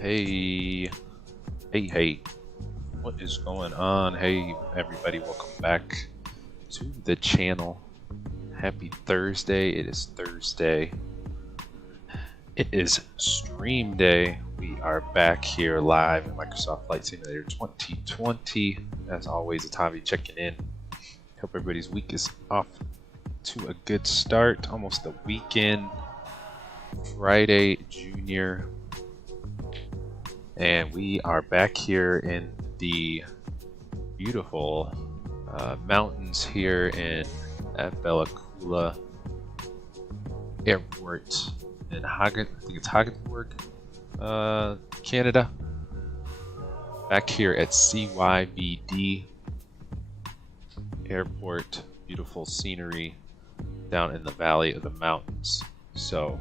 Hey, hey, what is going on? Hey, everybody, welcome back to the channel. Happy Thursday. It is Thursday. It is stream day. We are back here live in Microsoft Flight Simulator 2020. As always, it's Javi checking in. Hope everybody's week is off to a good start. Almost the weekend. Friday, Junior. And we are back here in the beautiful mountains here at Bella Coola Airport in I think it's Hagensborg, Canada. Back here at CYBD Airport. Beautiful scenery down in the valley of the mountains. So,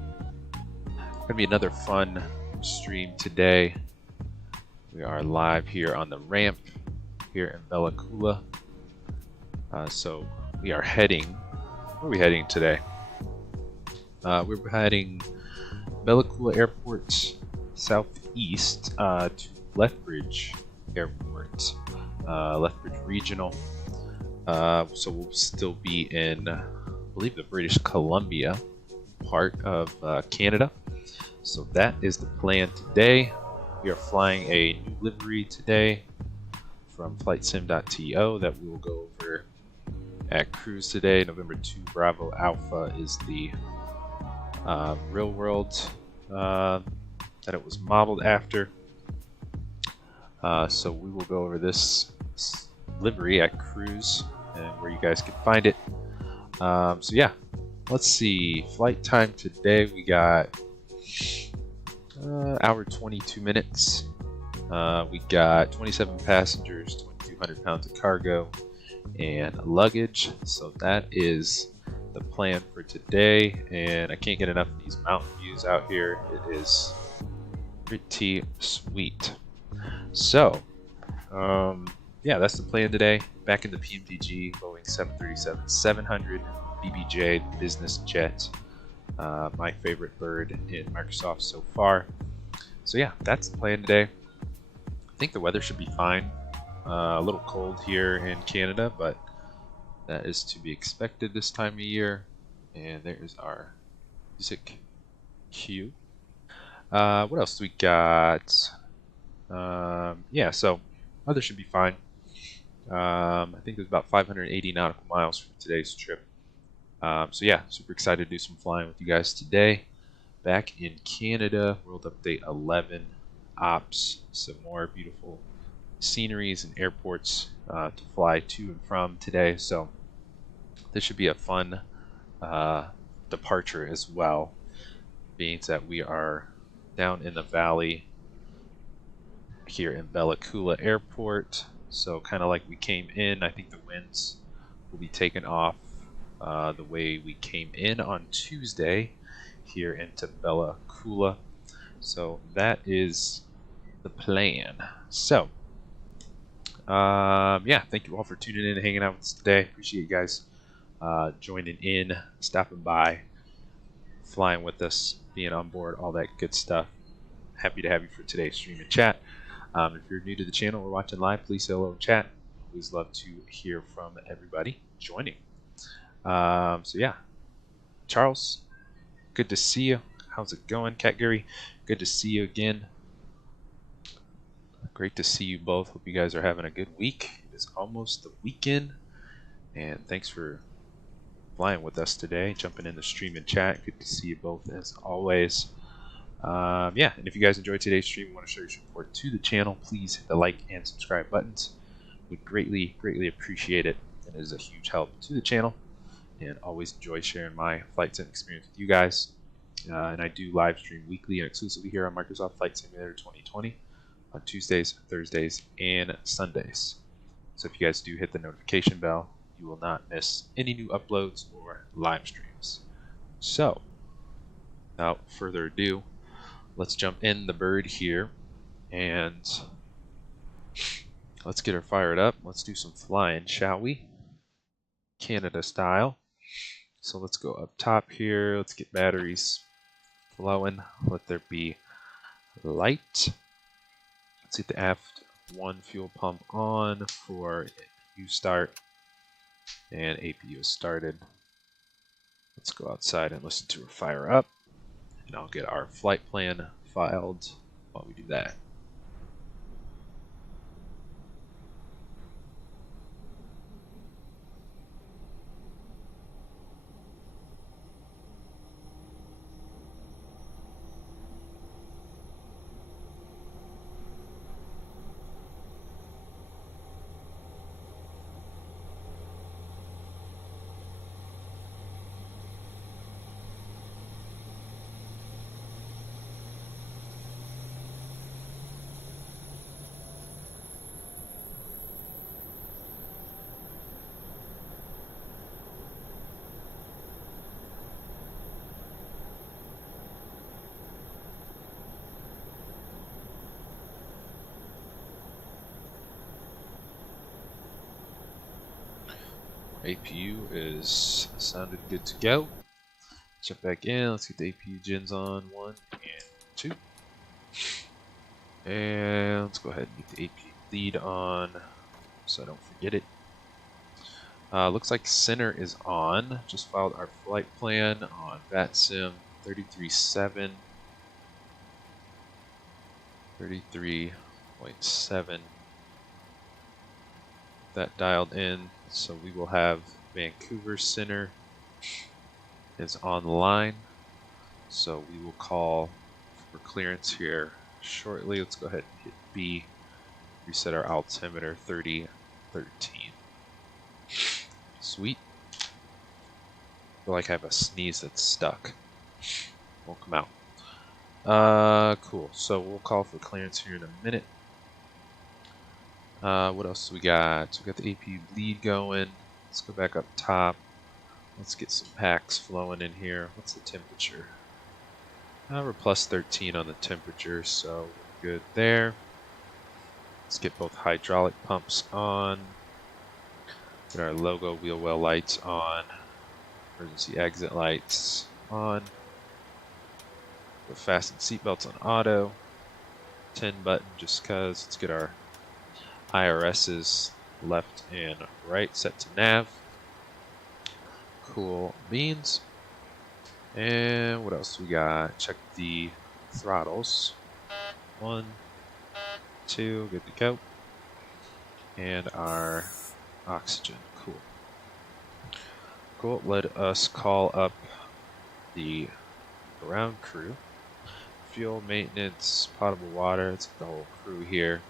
gonna be another fun stream today. We are live here on the ramp here in Bella Coola. So we are heading, where are we heading today? We're heading Bella Coola Airport southeast to Lethbridge Airport, Lethbridge Regional. So we'll still be in, I believe, the British Columbia part of Canada. So that is the plan today. We are flying a new livery today from flightsim.to that we will go over at cruise today. November 2 Bravo Alpha is the real world that it was modeled after. So we will go over this livery at cruise and where you guys can find it. So yeah, let's see. Flight time today, we got hour 22 minutes. We got 27 passengers, 2,200 pounds of cargo, and luggage. So that is the plan for today. And I can't get enough of these mountain views out here. It is pretty sweet. So, yeah, that's the plan today. Back in the PMDG Boeing 737-700 BBJ business jet. My favorite bird in Microsoft so far. So yeah, that's the plan today. I think the weather should be fine. A little cold here in Canada, but that is to be expected this time of year. And there's our music cue. What else do we got? Yeah, so weather should be fine. I think there's about 580 nautical miles for today's trip. So yeah, super excited to do some flying with you guys today. Back in Canada, World Update 11 ops, some more beautiful sceneries and airports to fly to and from today. So this should be a fun departure as well, being that we are down in the valley here in Bella Coola Airport. So kind of like we came in, I think the winds will be taken off the way we came in on Tuesday here into Bella Coola. So that is the plan. So yeah, thank you all for tuning in and hanging out with us today. Appreciate you guys joining in, stopping by, flying with us, being on board, all that good stuff. Happy to have you for today's stream and chat. If you're new to the channel or watching live, please say hello in chat. Always love to hear from everybody joining. So yeah, Charles, good to see you. How's it going? Cat Gary, good to see you again. Great to see you both. Hope you guys are having a good week. It is almost the weekend, and thanks for flying with us today, jumping in the stream and chat. Good to see you both as always. Yeah, and if you guys enjoyed today's stream and want to show your support to the channel, please hit the like and subscribe buttons. We'd greatly appreciate it. It is a huge help to the channel, and always enjoy sharing my flight sim experience with you guys. And I do live stream weekly and exclusively here on Microsoft Flight Simulator 2020 on Tuesdays, Thursdays, and Sundays. So if you guys do hit the notification bell, you will not miss any new uploads or live streams. So, without further ado, let's jump in the bird here and let's get her fired up. Let's do some flying, shall we? Canada style. So let's go up top here. Let's get batteries flowing. Let there be light. Let's get the aft one fuel pump on for APU start, and APU is started. Let's go outside and listen to her fire up, and I'll get our flight plan filed while we do that. APU is sounded good to go. Jump back in. Let's get the APU gens on. 1 and 2. And let's go ahead and get the APU lead on so I don't forget it. Looks like center is on. Just filed our flight plan on Vatsim 33.7. 33.7. That dialed in, so we will have Vancouver Center is online, so we will call for clearance here shortly. Let's go ahead and hit B, reset our altimeter 3013. Sweet. I feel like I have a sneeze that's stuck. Won't come out. Cool, so we'll call for clearance here in a minute. What else do we got? So we got the APU lead going. Let's go back up top. Let's get some packs flowing in here. What's the temperature? We're plus 13 on the temperature, so we're good there. Let's get both hydraulic pumps on. Get our logo wheel well lights on. Emergency exit lights on. We'll fasten seatbelts on auto. 10 button just cause. Let's get our IRS's left and right set to nav. Cool beans. And what else we got? Check the throttles. 1, 2, good to go. And our oxygen. Cool. Cool. Let us call up the ground crew. Fuel, maintenance, potable water. It's the whole crew here.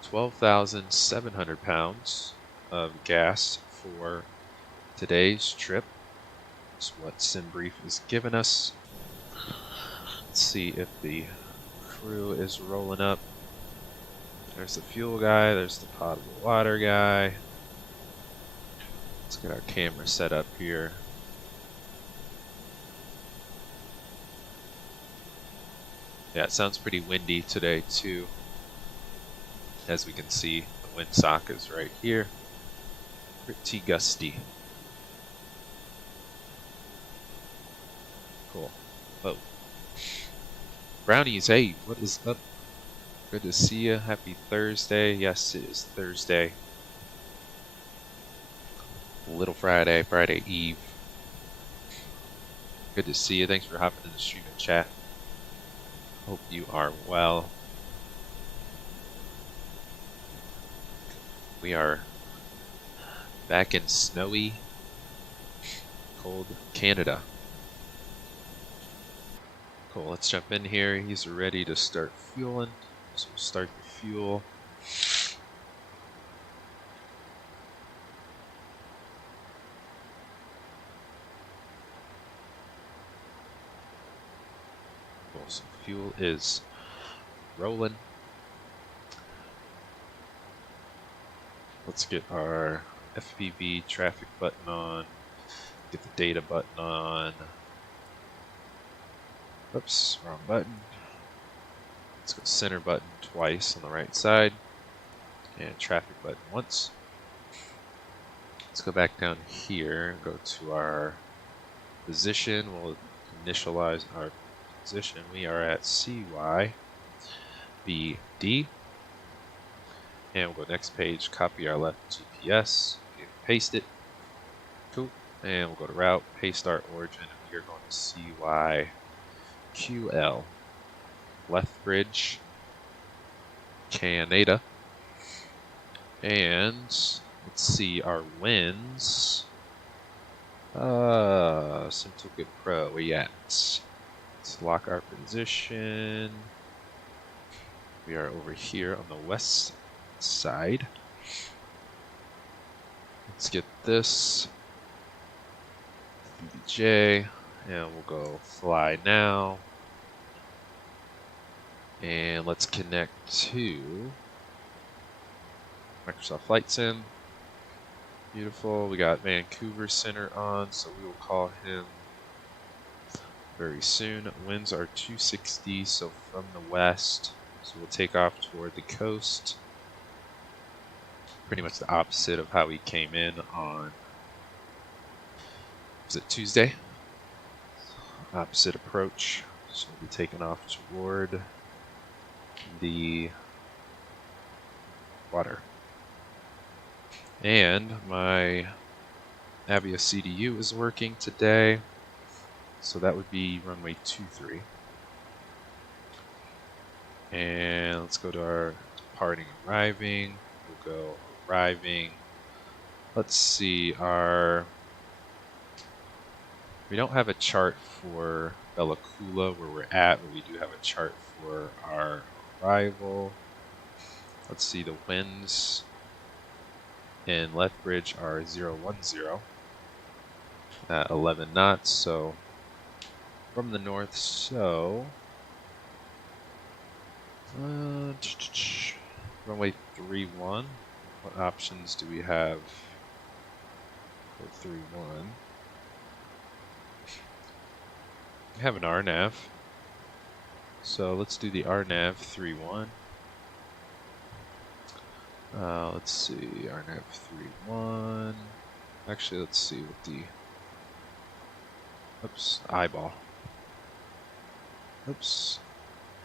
12,700 pounds of gas for today's trip. That's what SimBrief is giving us. Let's see if the crew is rolling up. There's the fuel guy, there's the potable water guy. Let's get our camera set up here. Yeah, it sounds pretty windy today too. As we can see, the windsock is right here. Pretty gusty. Cool. Oh. Brownies, hey, what is up? Good to see you. Happy Thursday. Yes, it is Thursday. Little Friday, Friday Eve. Good to see you. Thanks for hopping in the stream and chat. Hope you are well. We are back in snowy, cold Canada. Cool, let's jump in here. He's ready to start fueling. So we'll start the fuel. Cool, so fuel is rolling. Let's get our FPV traffic button on, get the data button on. Oops, wrong button. Let's go center button twice on the right side, and traffic button once. Let's go back down here and go to our position. We'll initialize our position. We are at CYBD CYBD. And we'll go next page, copy our left GPS, okay, paste it. Cool. And we'll go to route, paste our origin, and we are going to CYQL. Lethbridge, Canada. And let's see our winds. SimToolkit Pro, where you at? Let's lock our position. We are over here on the west side. Let's get this BBJ, and we'll go fly now. And let's connect to Microsoft Flight Sim. Beautiful. We got Vancouver Center on, so we will call him very soon. Winds are 260, so from the west. So we'll take off toward the coast. Pretty much the opposite of how we came in on, was it Tuesday? Opposite approach. So we'll be taking off toward the water. And my AviaCDU is working today, so that would be runway 23. And let's go to our departing, arriving. We'll go arriving. Let's see, we don't have a chart for Bella Coola where we're at, but we do have a chart for our arrival. Let's see, the winds in Lethbridge are 010 at 11 knots, so from the north, so runway 31. What options do we have for 31? We have an RNAV, so let's do the RNAV 31. Let's see, RNAV 31. Actually, let's see what the, oops, eyeball. Oops.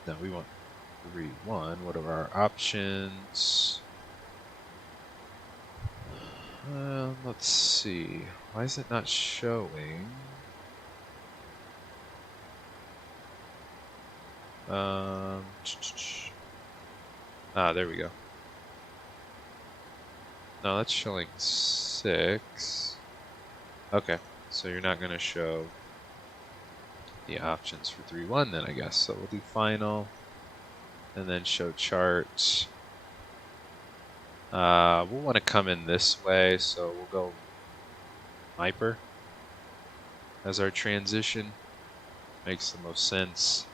No, we want 31. What are our options? Let's see. Why is it not showing? There we go. No, that's showing 6. Okay, so you're not going to show the options for 3.1 then, I guess. So we'll do final, and then show charts. We'll want to come in this way, so we'll go Hyper as our transition. Makes the most sense.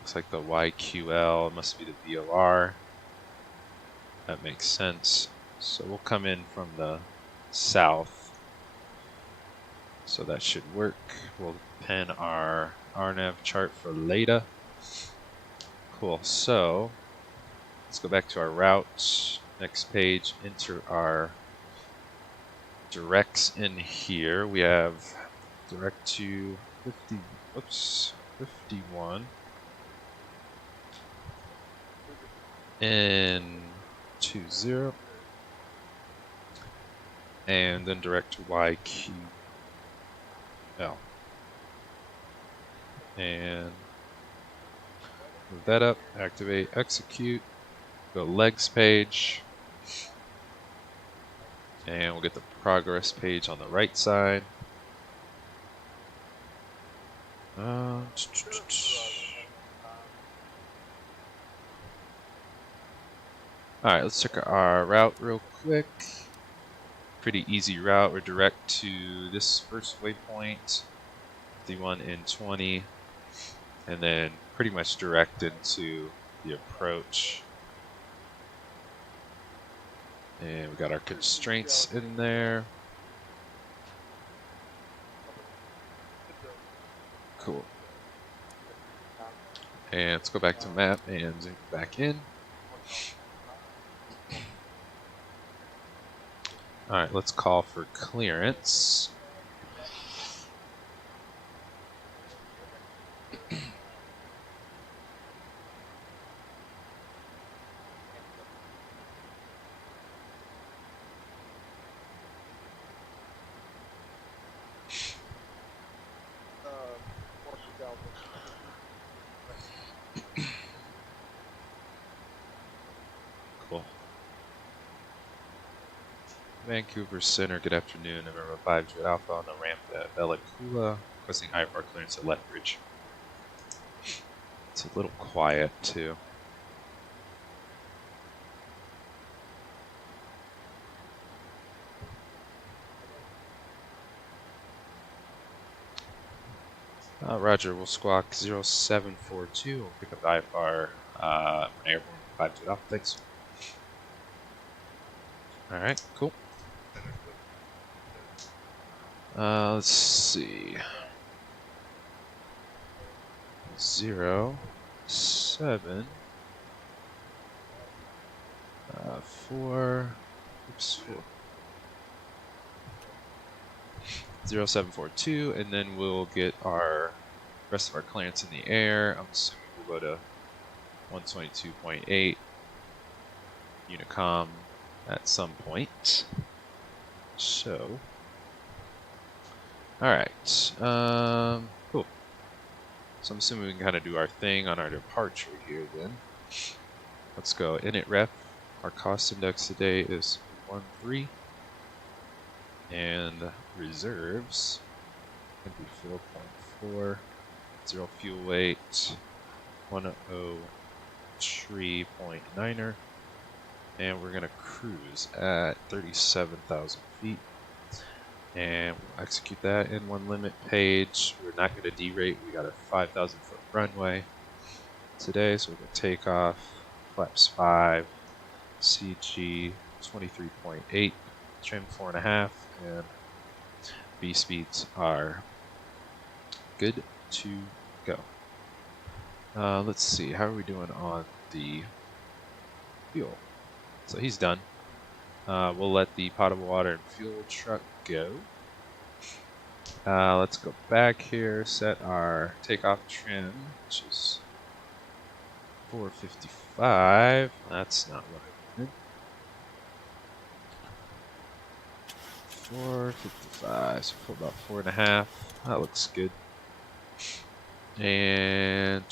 Looks like the YQL must be the VOR. That makes sense. So we'll come in from the south. So that should work. We'll pen our RNAV chart for later. Cool. So let's go back to our routes. Next page, enter our directs in here. We have direct to 51. And 20, and then direct to YQL, and move that up, activate, execute, go legs page, and we'll get the progress page on the right side. Alright, let's check our route real quick. Pretty easy route. We're direct to this first waypoint, 51 and 20, and then pretty much direct into the approach. And we got our constraints in there. Cool. And let's go back to map and zoom back in. Alright, let's call for clearance. Vancouver Center, good afternoon. November 5 Jet Alpha on the ramp at Bella Coola, requesting IFR clearance at Lethbridge. It's a little quiet too. Roger, we'll squawk 0742. We'll pick up the IFR on Airborne 5 Jet Alpha. Thanks. Alright, cool. Let's see. 0, 7, 4, oops, 4. 0742, and then we'll get our rest of our clearance in the air. I'm assuming we'll go to 122.8 Unicom at some point. So, alright, cool. So I'm assuming we can kind of do our thing on our departure here then. Let's go init ref. Our cost index today is 13. And reserves can be 4.4, 0 fuel weight, 103.9er, and we're going to cruise at 37,000 feet. And we'll execute that in one limit page. We're not going to derate. We got a 5,000 foot runway today, so we're going to take off, flaps 5, CG 23.8, trim 4.5, and B speeds are good to go. Let's see, how are we doing on the fuel? So he's done. We'll let the potable water and fuel truck go. Let's go back here, set our takeoff trim, which is 455. That's not what I wanted. 455, so for about 4.5. That looks good. And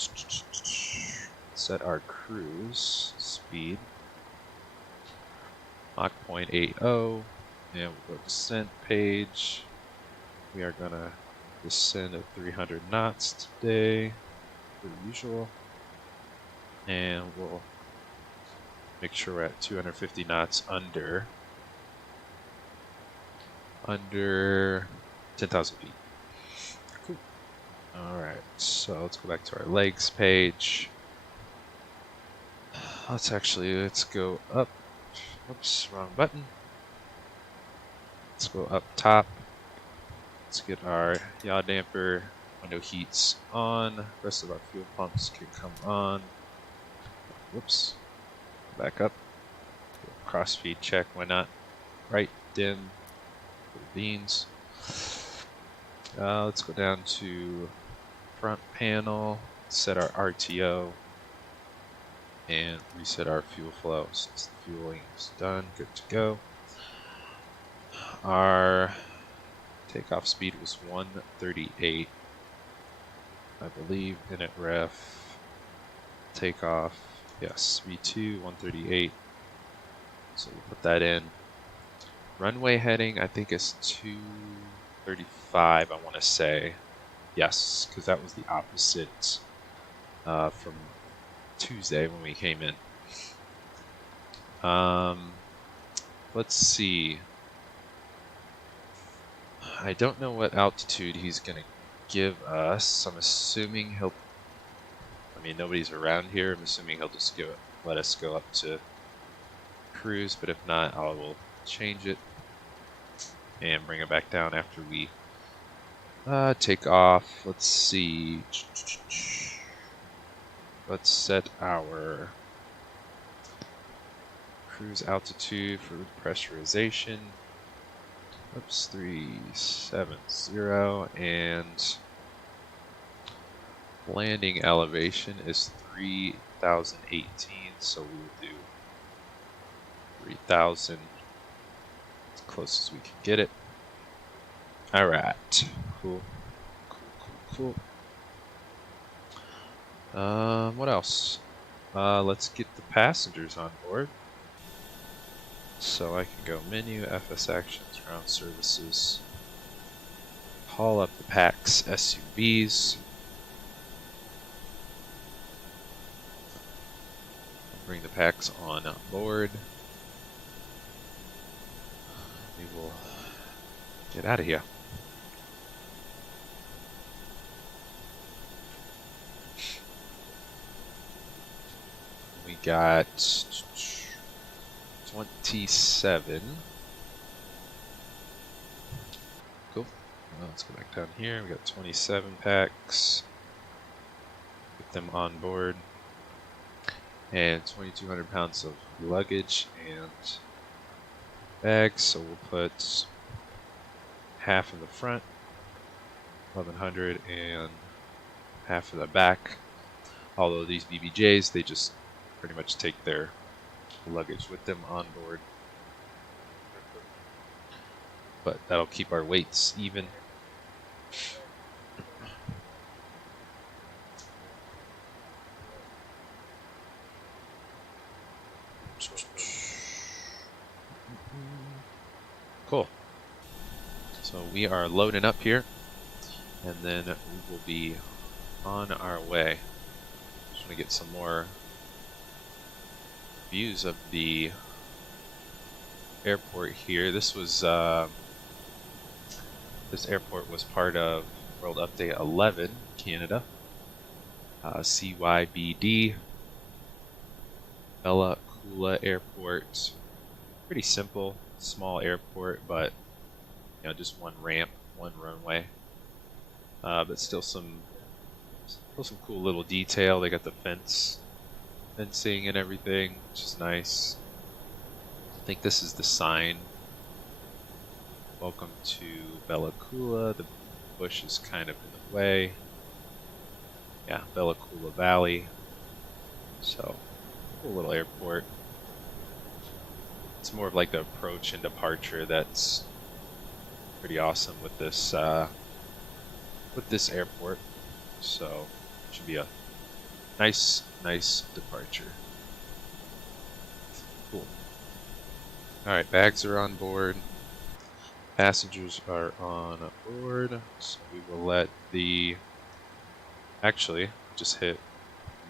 set our cruise speed. Mach 0.80, and we'll go descent page. We are gonna descend at 300 knots today, per usual, and we'll make sure we're at 250 knots under 10,000 feet. Cool. Alright, so let's go back to our legs page. Let's go up. Oops, wrong button. Let's go up top. Let's get our yaw damper, window heats on. Rest of our fuel pumps can come on. Whoops. Back up. Crossfeed check, why not? Right, dim. Beans. Let's go down to front panel, set our RTO, and reset our fuel flow. Since the fueling is done, good to go. Our takeoff speed was 138, I believe. Init ref, takeoff, yes, V2, 138. So we'll put that in. Runway heading, I think, is 235, I want to say. Yes, because that was the opposite from Tuesday when we came in. Let's see. I don't know what altitude he's going to give us. I'm assuming he'll... I mean, nobody's around here. I'm assuming he'll just let us go up to cruise, but if not, I will change it and bring it back down after we take off. Let's see. Let's set our cruise altitude for pressurization. Oops, 370, and landing elevation is 3,018, so we will do 3,000 as close as we can get it. Alright, cool. What else? Let's get the passengers on board. So I can go menu, FS actions, ground services, call up the PAX SUVs, bring the PAX on board. We will get out of here. We got 27. Cool. Let's go back down here. We got 27 packs. Get them on board. And 2,200 pounds of luggage and bags. So we'll put half in the front, 1,100, and half in the back. Although these BBJs, they just pretty much take their luggage with them on board. But that'll keep our weights even. Cool. So we are loading up here, and then we will be on our way. Just want to get some more views of the airport here. This was this airport was part of World Update 11 Canada. CYBD, Bella Coola Airport. Pretty simple, small airport, but you know, just one ramp, one runway. But still some cool little detail. They got the fencing and everything, which is nice. I think this is the sign. Welcome to Bella Coola. The bush is kind of in the way. Yeah, Bella Coola Valley. So, cool little airport. It's more of like the approach and departure that's pretty awesome with this airport. So, should be a nice departure. Cool. Alright, bags are on board. Passengers are on board. So we will let the... Actually, just hit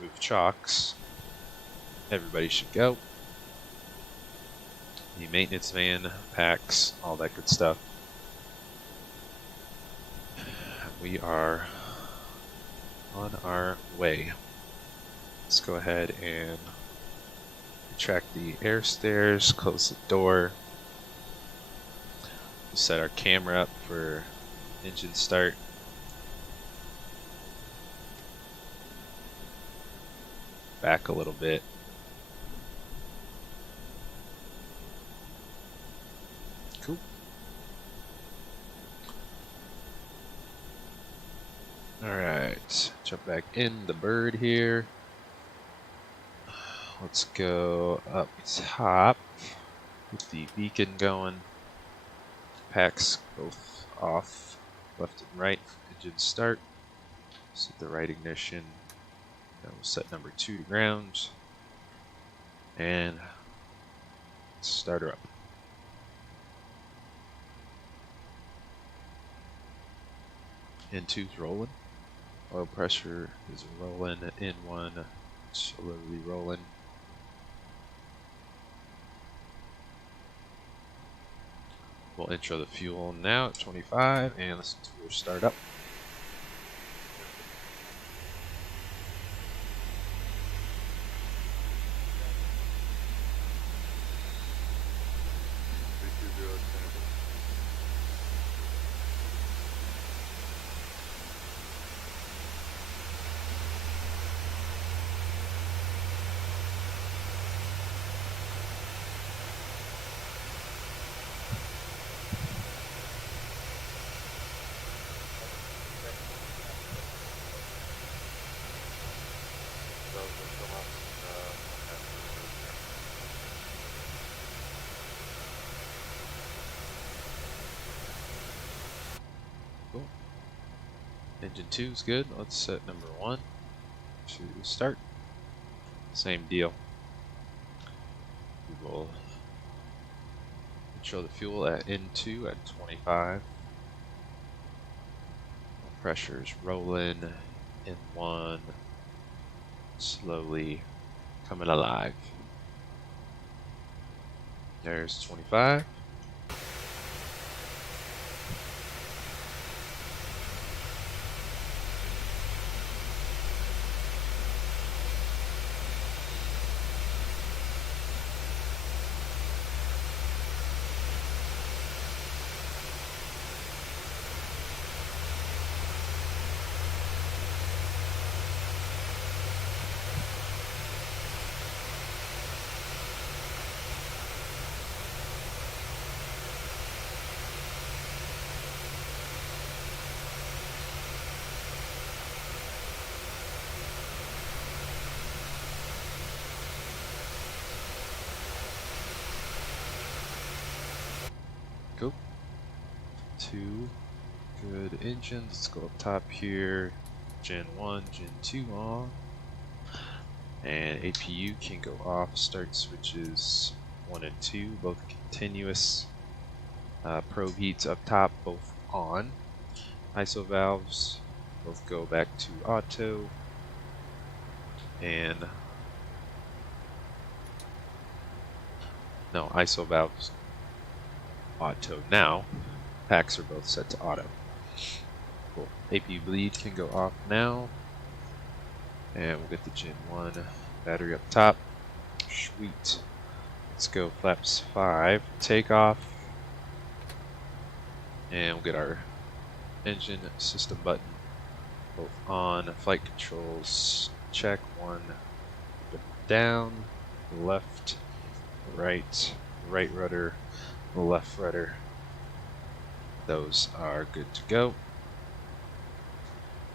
move chocks. Everybody should go. The maintenance van, packs, all that good stuff. We are on our way. Let's go ahead and retract the air stairs, close the door. Set our camera up for engine start. Back a little bit. Cool. Alright, jump back in the bird here. Let's go up top. Get the beacon going. Packs both off, left and right. Engine start. Set the right ignition. Then we'll set number 2 to ground. And start her up. N2's rolling. Oil pressure is rolling. N1 slowly rolling. We'll intro the fuel now at 25 and listen to her start up. Cool. Engine 2 is good. Let's set number 1 to start. Same deal. We will Show the fuel at N2 at 25. Pressure's rolling. N1 slowly coming alive. There's 25. Go. 2 good engines. Let's go up top here. Gen 1, Gen 2 on. And APU can go off. Start switches 1 and 2, both continuous. Probe heats up top, both on. ISO valves both go back to auto. And no, ISO valves auto now. Packs are both set to auto. Cool. APU bleed can go off now. And we'll get the Gen 1 battery up top. Sweet. Let's go flaps 5. Takeoff. And we'll get our engine system button both on. Flight controls check. 1 down, left, right rudder, left rudder. Those are good to go.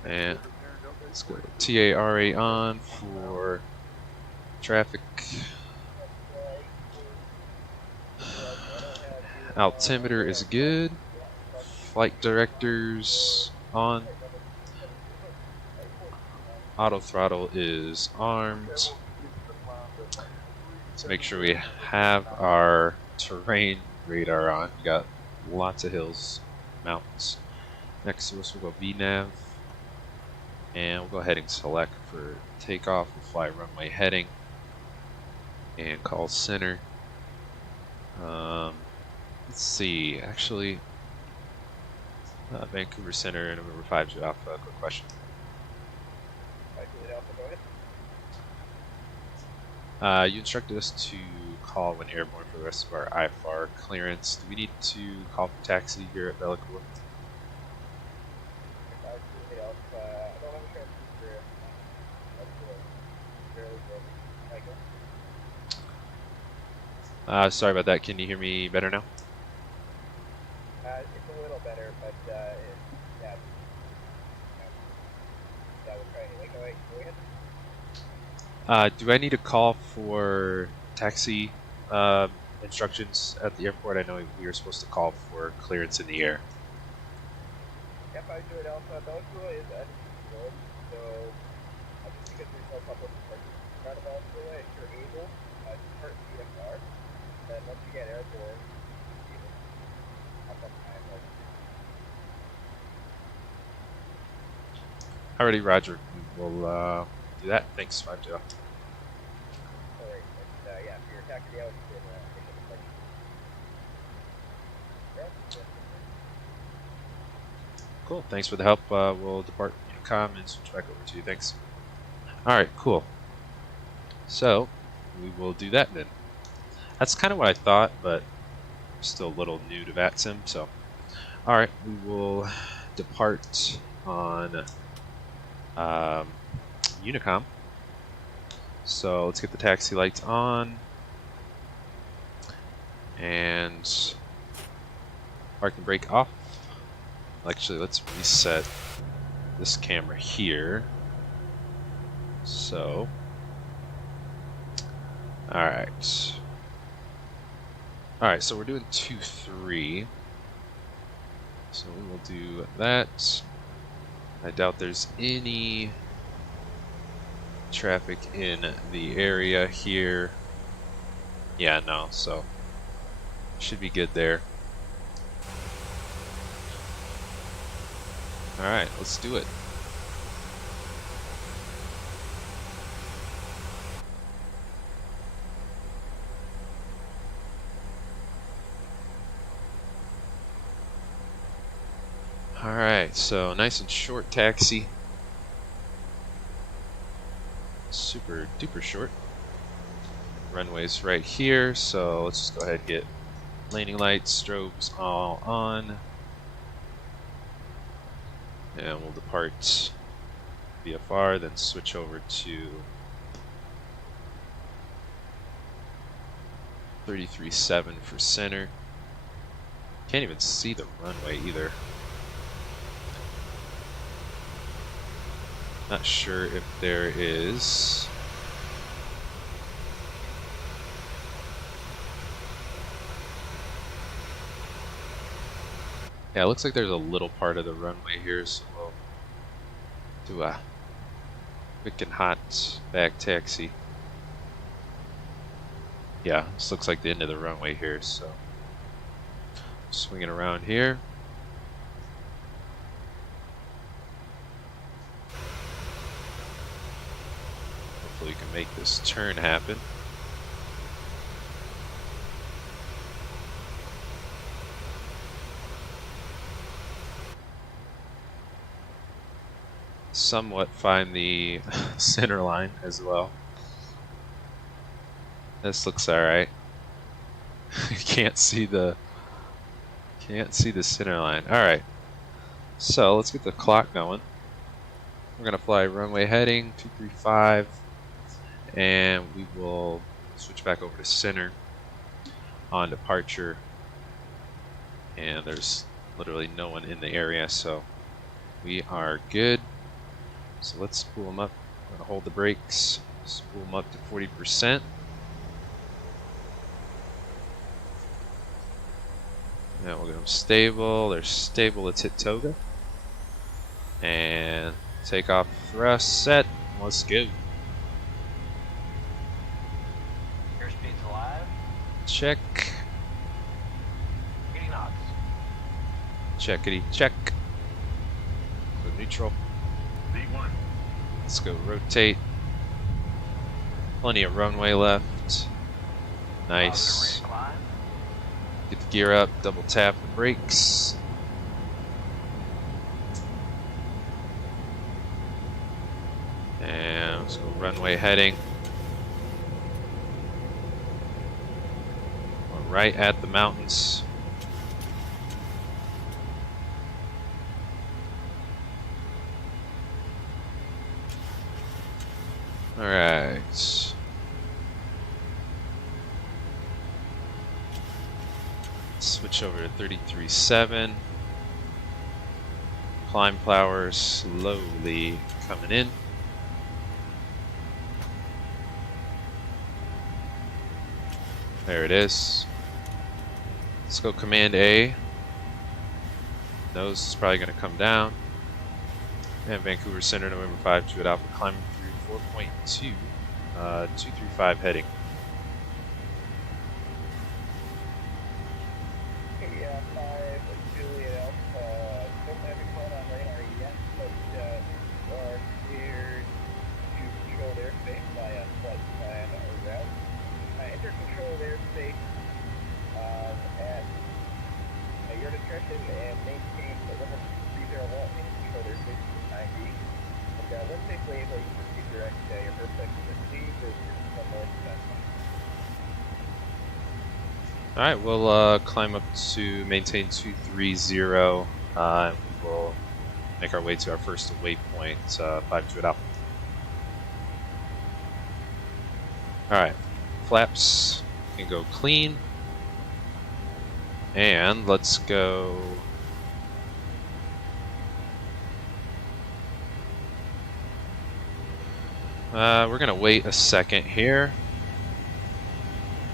And let's go TARA on for traffic. Altimeter is good. Flight directors on. Auto throttle is armed. Let's make sure we have our terrain radar on. We got lots of hills, mountains. Next to us we'll go VNAV. And we'll go ahead and select for takeoff. We'll fly runway heading. And call center. Let's see, actually, Vancouver Center, November 5 to Alpha, quick question. You instructed us to call when airborne for the rest of our IFR clearance. Do we need to call for taxi here at Bella Coola? Sorry about that. Can you hear me better now? It's a little better, but yeah. We'll try it. Go ahead. Do I need to call for taxi instructions at the airport? I know we were supposed to call for clearance in the air. Yep, I do it Alpha. Bella Coola is at the so just because there's no public parking around Bella Coola, if you're able to depart CFR, then once you get airborne, you can hop up time. Alrighty, Roger. We'll do that. Thanks, 5-0. Alright, and yeah, for your taxi out, you can Cool. Thanks for the help. We'll depart Unicom and switch back over to you. Thanks. Alright, cool. So, we will do that then. That's kind of what I thought, but I'm still a little new to Vatsim, so. Alright, we will depart on Unicom. So let's get the taxi lights on. And park and brake off. Actually, let's reset this camera here. So, alright. Alright, so we're doing 2-3. So we will do that. I doubt there's any traffic in the area here. Yeah, no, so Should be good there. Alright, let's do it. Alright, so nice and short taxi. Super duper short. Runway's right here, so let's just go ahead and get landing lights, strobes all on. And we'll depart VFR, then switch over to 33.7 for center. Can't even see the runway either. Not sure if there is. Yeah, it looks like there's a little part of the runway here, so we'll do a quick and hot back taxi. Yeah, this looks like the end of the runway here, so swinging around here. Hopefully we can make this turn happen. Somewhat find the center line as well. This looks alright. You can't see the center line. Alright. So let's get the clock going. We're gonna fly runway heading 235 and we will switch back over to center on departure. And there's literally no one in the area, so we are good. So let's spool them up. I'm gonna hold the brakes, spool them up to 40%. Now we'll get them stable. They're stable. Let's hit toga. And take off thrust set. Let's go. Airspeed's alive. Check. 80 knots. Checkity check. Go neutral. V1. Let's go rotate. Plenty of runway left. Nice. Get the gear up, double tap the brakes. And let's go runway heading. We're right at the mountains. Alright. Switch over to 33.7. Climb flowers slowly coming in. There it is. Let's go Command A. Nose is probably going to come down. And Vancouver Center, November 5, Juliet Alpha, climbing through 4.2, 235 heading. Juliet Alpha, don't have a call on radar yet, but are cleared to controlled airspace via flight plan or route. Enter controlled airspace at your discretion and maintain the level 301 in controlled airspace for 90. And once safely able, you can proceed direct your first section to receive is one more percent. Alright, we'll climb up to maintain 230, and we will make our way to our first waypoint, 5 Juliet Alpha. Alright, flaps can go clean, and let's go. We're gonna wait a second here.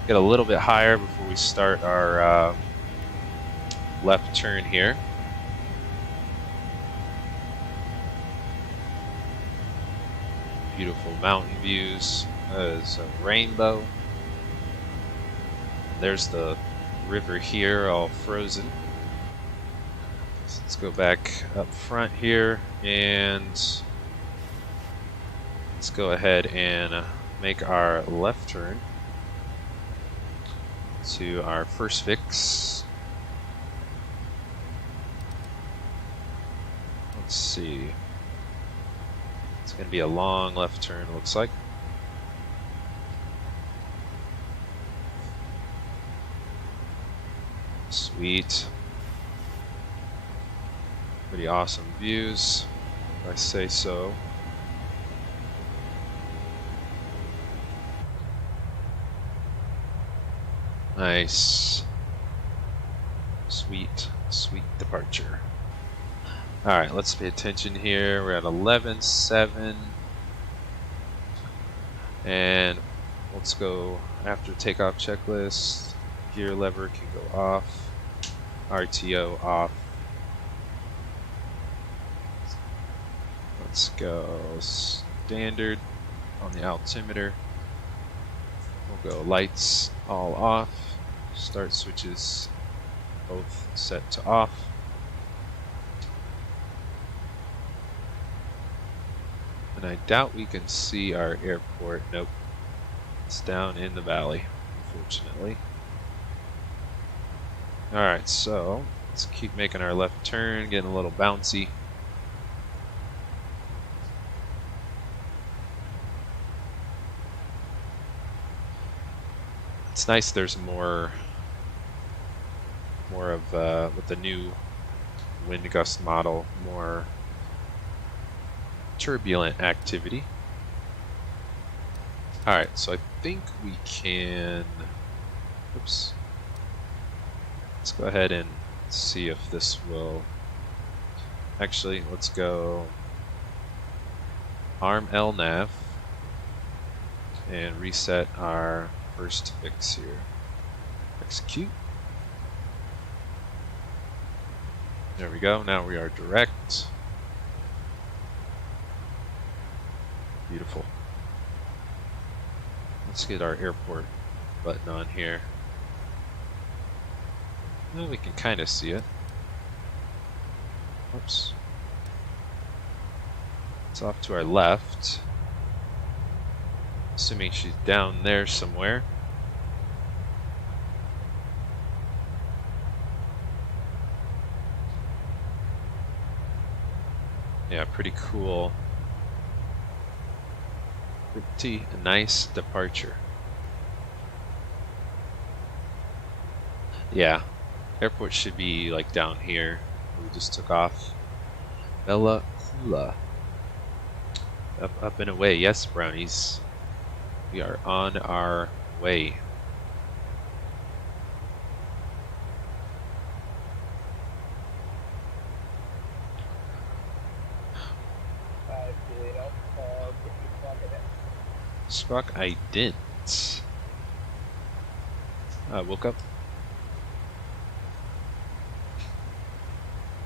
Get a little bit higher before we start our left turn here. Beautiful mountain views. That is a rainbow. There's the river here, all frozen. So let's go back up front here and let's go ahead and make our left turn to our first fix. Let's see. It's going to be a long left turn, looks like. Sweet. Pretty awesome views, if I say so. Nice. Sweet, sweet departure. Alright, let's pay attention here. We're at 11.7. And let's go after takeoff checklist. Gear lever can go off. RTO off. Let's go standard on the altimeter. We'll go lights all off. Start switches both set to off. And I doubt we can see our airport. Nope. It's down in the valley, unfortunately. Alright, so let's keep making our left turn, getting a little bouncy. It's nice there's more of, with the new wind gust model, more turbulent activity. Alright, so I think we can, oops, let's go ahead and see if this will, actually let's go ARM LNAV and reset our first fix here. Execute. There we go, now we are direct. Beautiful. Let's get our airport button on here. Well, we can kind of see it. Oops. It's off to our left. Assuming she's down there somewhere. Yeah, pretty cool. Pretty nice departure. Yeah, airport should be like down here. We just took off. Bella Coola. Up and away. Yes, brownies. We are on our way. Squawk, I didn't. Woke up.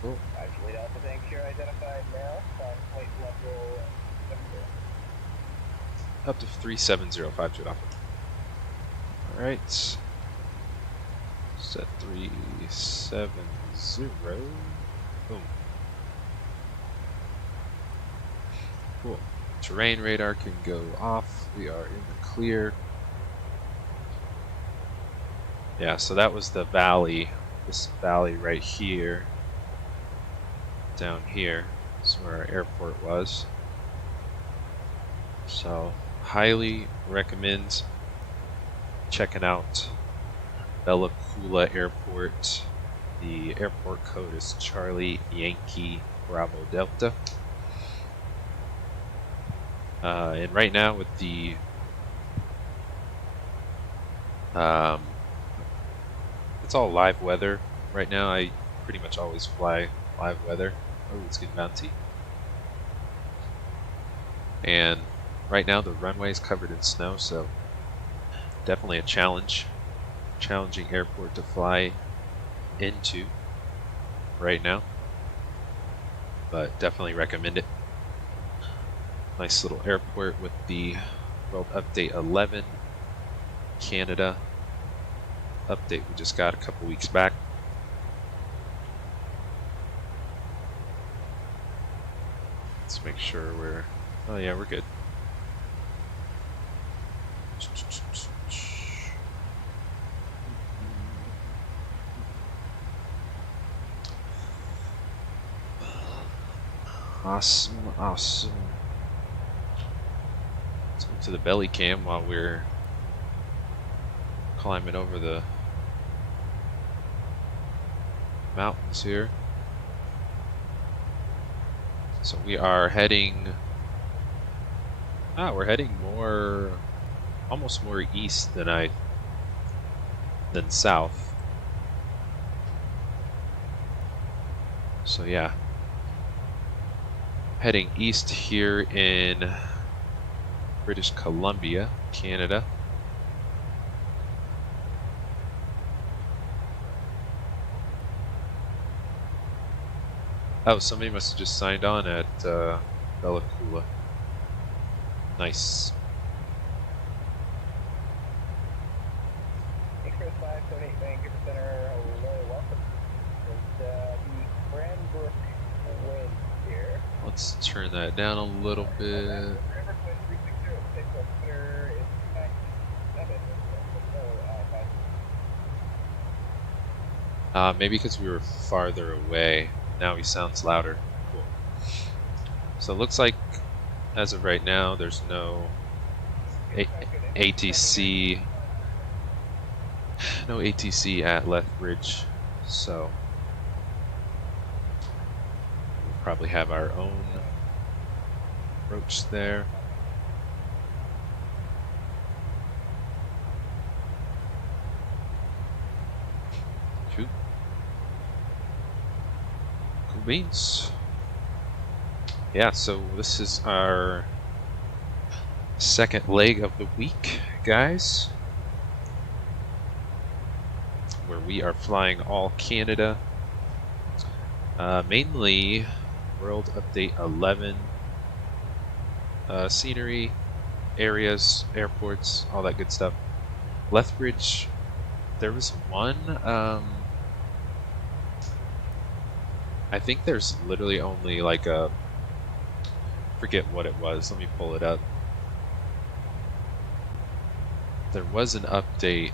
Cool. Actually, Alpha Tank here identified now. Flight level. Up to 37050 Alpha. Alright. Set 370. Boom. Cool. Terrain radar can go off. We are in the clear. Yeah, so that was the valley. This valley right here. Down here is where our airport was. So, highly recommend checking out Bella Coola Airport. The airport code is Charlie Yankee Bravo Delta. And right now with the it's all live weather right now. I pretty much always fly live weather. Oh, it's getting bouncy. And right now the runway is covered in snow, so definitely a challenging airport to fly into right now, but definitely recommend it. Nice little airport with the World Update 11, Canada, update we just got a couple weeks back. Let's make sure we're... Oh yeah, we're good. Awesome, awesome. Let's go to the belly cam while we're climbing over the mountains here. So we are heading... we're heading more... almost more east than south. So yeah. Heading east here in British Columbia, Canada. Oh, somebody must have just signed on at Bella Coola. Nice. Express 578 Vancouver Center, hello, welcome. It's the Cranbrook wind here. Let's turn that down a little bit. Cranbrook wind 360, the Twitter is 297. Maybe because we were farther away. Now he sounds louder. Cool. So it looks like, as of right now, there's no ATC. No ATC at Lethbridge. So we'll probably have our own approach there. Shoot. Cool beans. Yeah, so this is our second leg of the week, guys, where we are flying all Canada, mainly World Update 11 scenery, areas, airports, all that good stuff. Lethbridge, there was one, I think there's literally only like a, forget what it was, let me pull it up. There was an update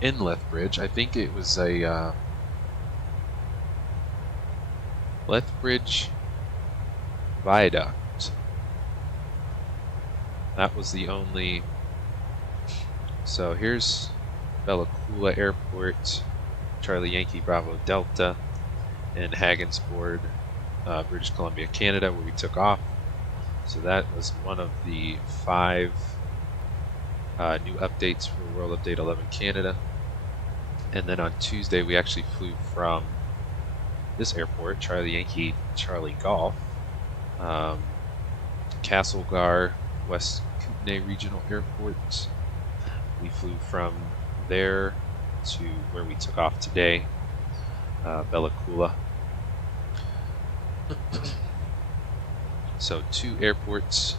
in Lethbridge. I think it was a Lethbridge Viaduct. That was the only. So here's Bella Coola Airport, Charlie Yankee Bravo Delta, in Hagensborg, British Columbia, Canada, where we took off. So that was one of the 5 new updates for World Update 11 Canada. And then on Tuesday we actually flew from this airport, Charlie Yankee Charlie Golf, Castlegar West Kootenay Regional Airport. We flew from there to where we took off today, Bella Coola. So 2 airports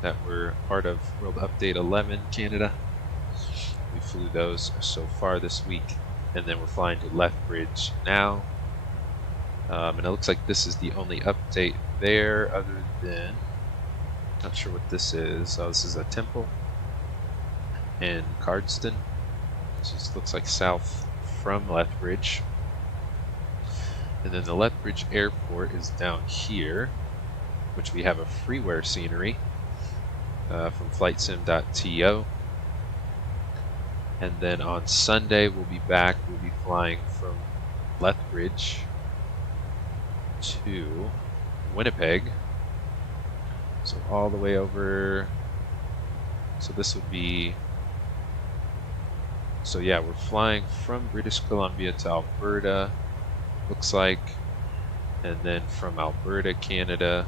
that were part of World Update 11 Canada. We flew those so far this week, and then we're flying to Lethbridge now. And it looks like this is the only update there, other than, not sure what this is. Oh, this is a temple in Cardston. This just looks like south from Lethbridge. And then the Lethbridge Airport is down here, which we have a freeware scenery from flightsim.to. And then on Sunday we'll be back. We'll be flying from Lethbridge to Winnipeg. So all the way over. So this would be. So yeah, we're flying from British Columbia to Alberta, looks like, and then from Alberta, Canada,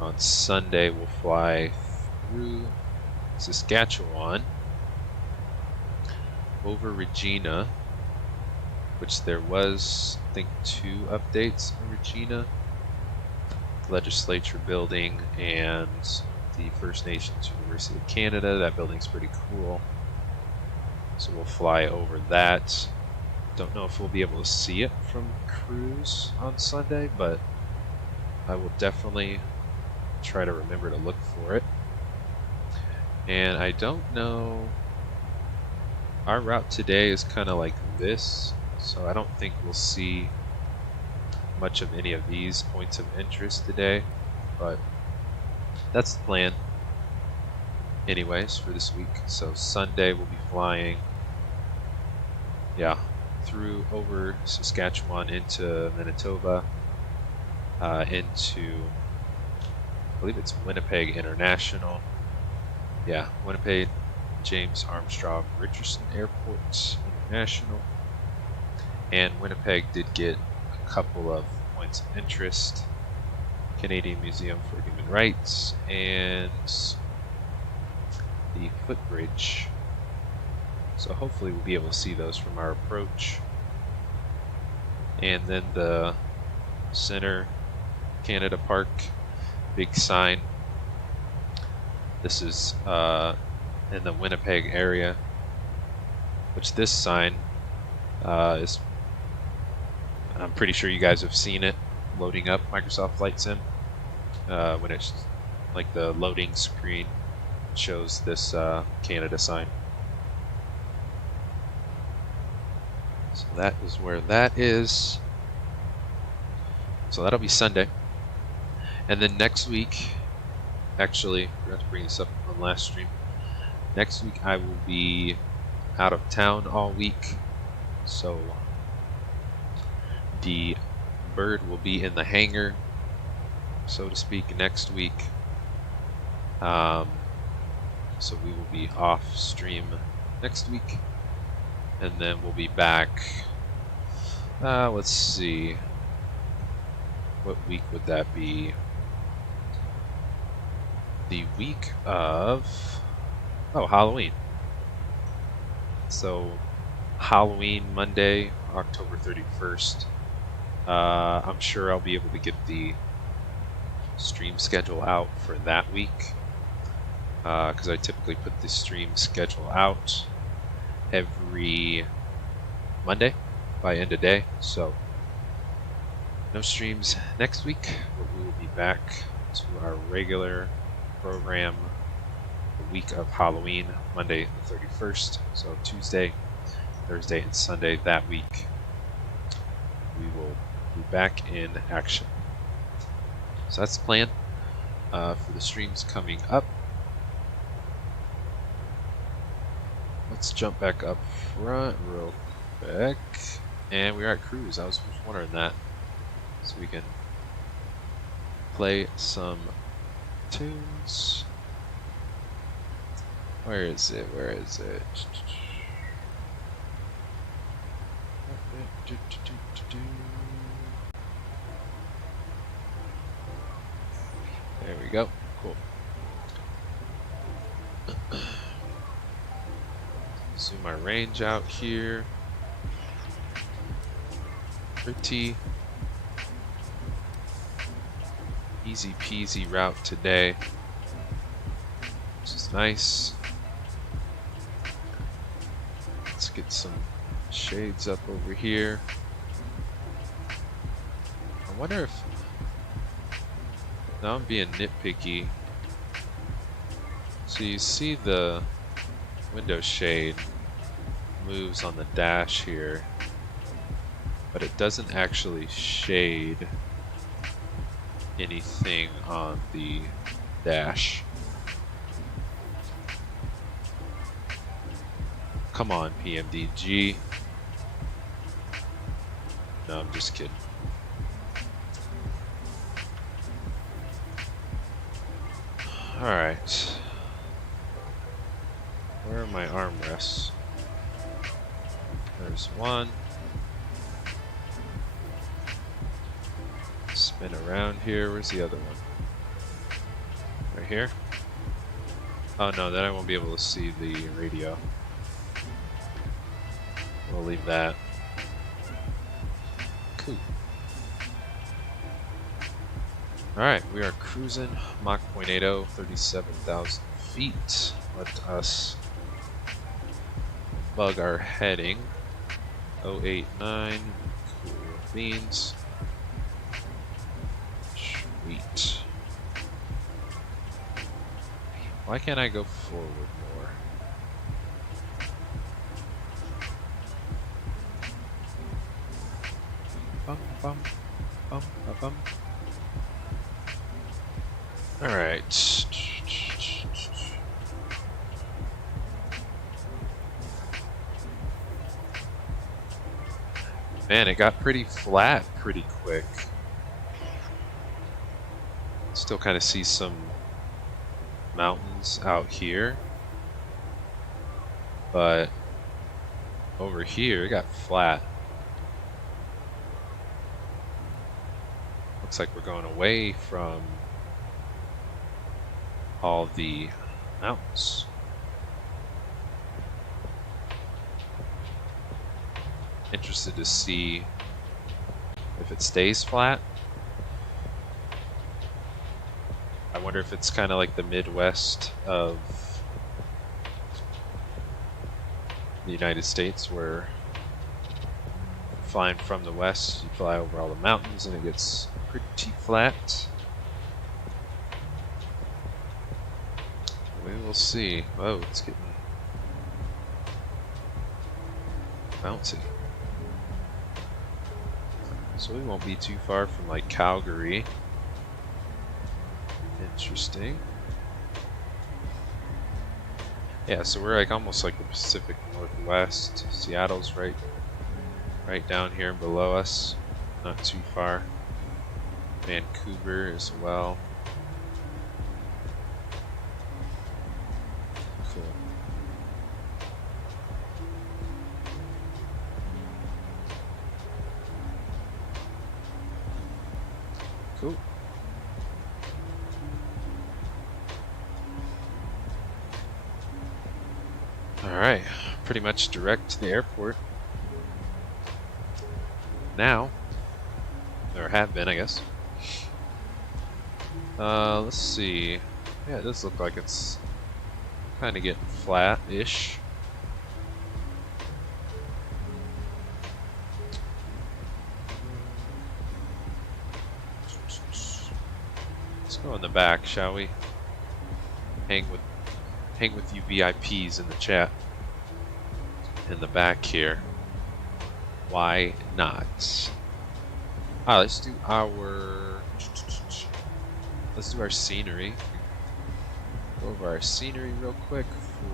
on Sunday we'll fly through Saskatchewan, over Regina, which there was, I think, 2 updates in Regina, legislature building and the First Nations University of Canada. That building's pretty cool. So we'll fly over that. Don't know if we'll be able to see it from cruise on Sunday, but I will definitely try to remember to look for it. And I don't know, our route today is kind of like this, so I don't think we'll see much of any of these points of interest today, but that's the plan anyways for this week. So Sunday we'll be flying through over Saskatchewan into Manitoba, into, I believe it's Winnipeg International. Yeah, Winnipeg James Armstrong Richardson Airport International. And Winnipeg did get a couple of points of interest. Canadian Museum for Human Rights and the footbridge. So hopefully we'll be able to see those from our approach. And then the center, Canada Park, big sign. This is in the Winnipeg area, which this sign is, I'm pretty sure you guys have seen it loading up Microsoft Flight Sim. When it's like the loading screen shows this Canada sign. So that is where that is. So that'll be Sunday. And then next week, actually, I forgot to bring this up on last stream. Next week I will be out of town all week. So the bird will be in the hangar, so to speak, next week. So we will be off stream next week. And then we'll be back, let's see, what week would that be? The week of, Halloween. So Halloween, Monday, October 31st. I'm sure I'll be able to get the stream schedule out for that week, because I typically put the stream schedule out every Monday by end of day. So no streams next week, but we will be back to our regular program the week of Halloween, Monday the 31st. So Tuesday, Thursday, and Sunday that week we will be back in action. So that's the plan for the streams coming up. Let's jump back up front real quick. And we're at cruise. I was just wondering that. So we can play some tunes. Where is it? Where is it? There we go. Cool. Zoom my range out here. Pretty easy peasy route today, which is nice. Let's get some shades up over here. I wonder if, now I'm being nitpicky. So you see the window shade moves on the dash here, but it doesn't actually shade anything on the dash. Come on, PMDG. No, I'm just kidding. Alright. Where are my armrests? There's one. Spin around here. Where's the other one? Right here? Oh no, then I won't be able to see the radio. We'll leave that. Cool. Alright, we are cruising Mach 0.80, 37,000 feet. Let us bug our heading. 089, cool beans. Sweet. Why can't I go forward more? Bum bum bum bum bum. Alright. Man, it got pretty flat pretty quick. Still kind of see some mountains out here. But over here, it got flat. Looks like we're going away from all the mountains. Interested to see if it stays flat. I wonder if it's kind of like the Midwest of the United States, where flying from the west, you fly over all the mountains and it gets pretty flat. We will see. Oh, it's getting bouncy. So we won't be too far from like Calgary. Interesting. Yeah, so we're like almost like the Pacific Northwest. Seattle's right down here below us, not too far. Vancouver as well. Cool. Cool. Alright, pretty much direct to the airport now, or have been, I guess. Let's see. Yeah, it does look like it's kind of getting flat-ish. Let's go in the back, shall we? Hang with you VIPs in the chat. In the back here. Why not? Let's do our scenery. Go over our scenery real quick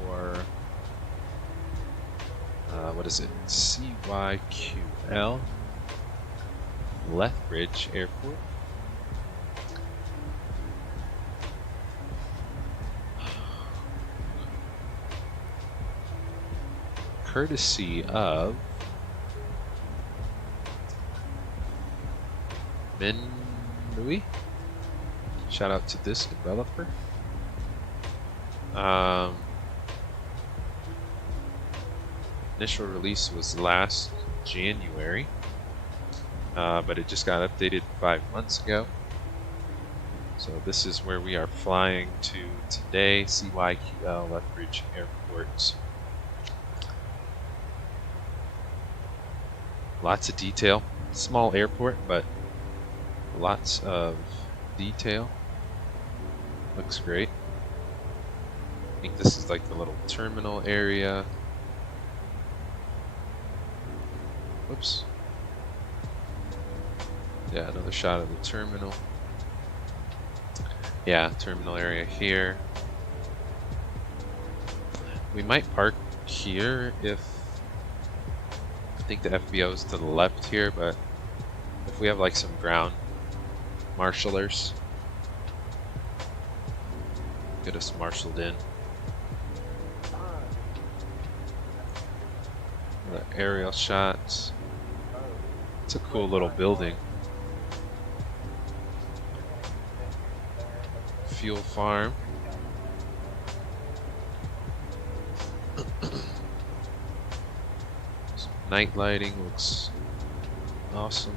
for what is it? CYQL Lethbridge Airport. Courtesy of Louis. Shout out to this developer. Initial release was last January, but it just got updated 5 months ago. So this is where we are flying to today, CYQL Lethbridge Airport. Lots of detail. Small airport, but lots of detail. Looks great. I think this is like the little terminal area. Whoops. Yeah, another shot of the terminal. Yeah, terminal area here. We might park here if I think the FBO is to the left here, but if we have like some ground marshalers, get us marshaled in. The aerial shots. It's a cool little building. Fuel farm. Night lighting looks awesome.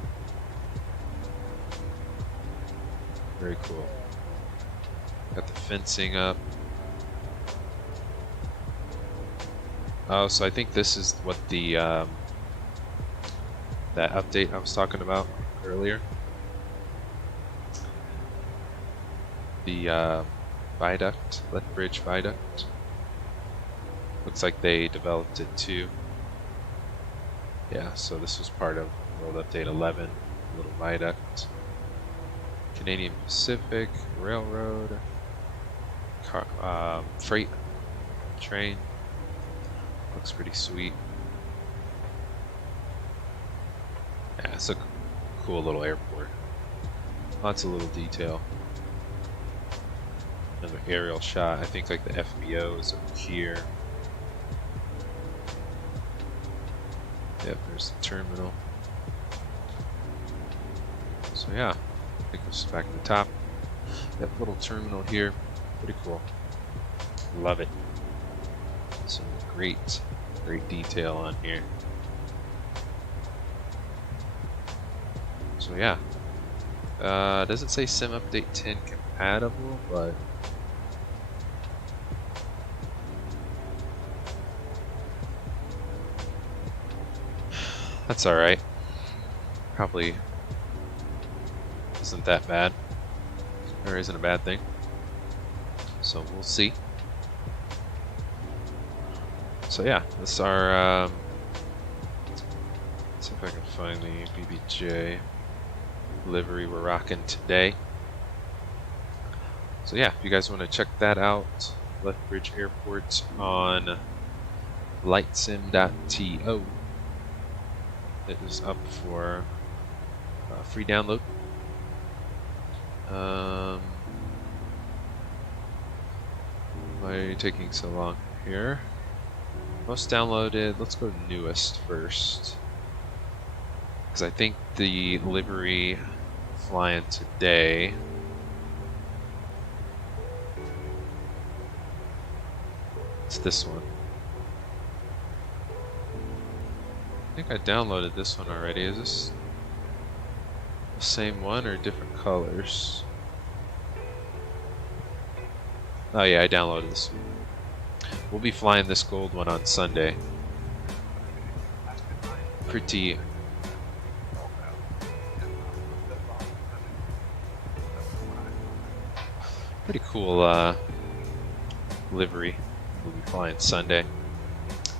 Very cool. Got the fencing up. Oh, so I think this is what the that update I was talking about earlier. The viaduct, Lethbridge viaduct. Looks like they developed it too. Yeah, so this was part of World Update 11, little viaduct. Canadian Pacific Railroad, freight train. Looks pretty sweet. Yeah, it's a cool little airport. Lots of little detail. Another aerial shot. I think like the FBO is over here. Yep, there's the terminal. So yeah, I think this is back at the top. That little terminal here, pretty cool. Love it. Some great detail on here. So yeah, doesn't say Sim Update 10 compatible, but that's alright. Probably isn't that bad. Or isn't a bad thing. So we'll see. So yeah, this is our let's see if I can find the BBJ livery we're rocking today. So yeah, if you guys want to check that out, Lethbridge Airport on lightsim.to. It is up for free download. Why are you taking so long here? Most downloaded, let's go to newest first. Because I think the livery flying today it's this one. I think I downloaded this one already. Is this the same one or different colors? Oh yeah, I downloaded this one. We'll be flying this gold one on Sunday. Pretty cool livery. We'll be flying Sunday.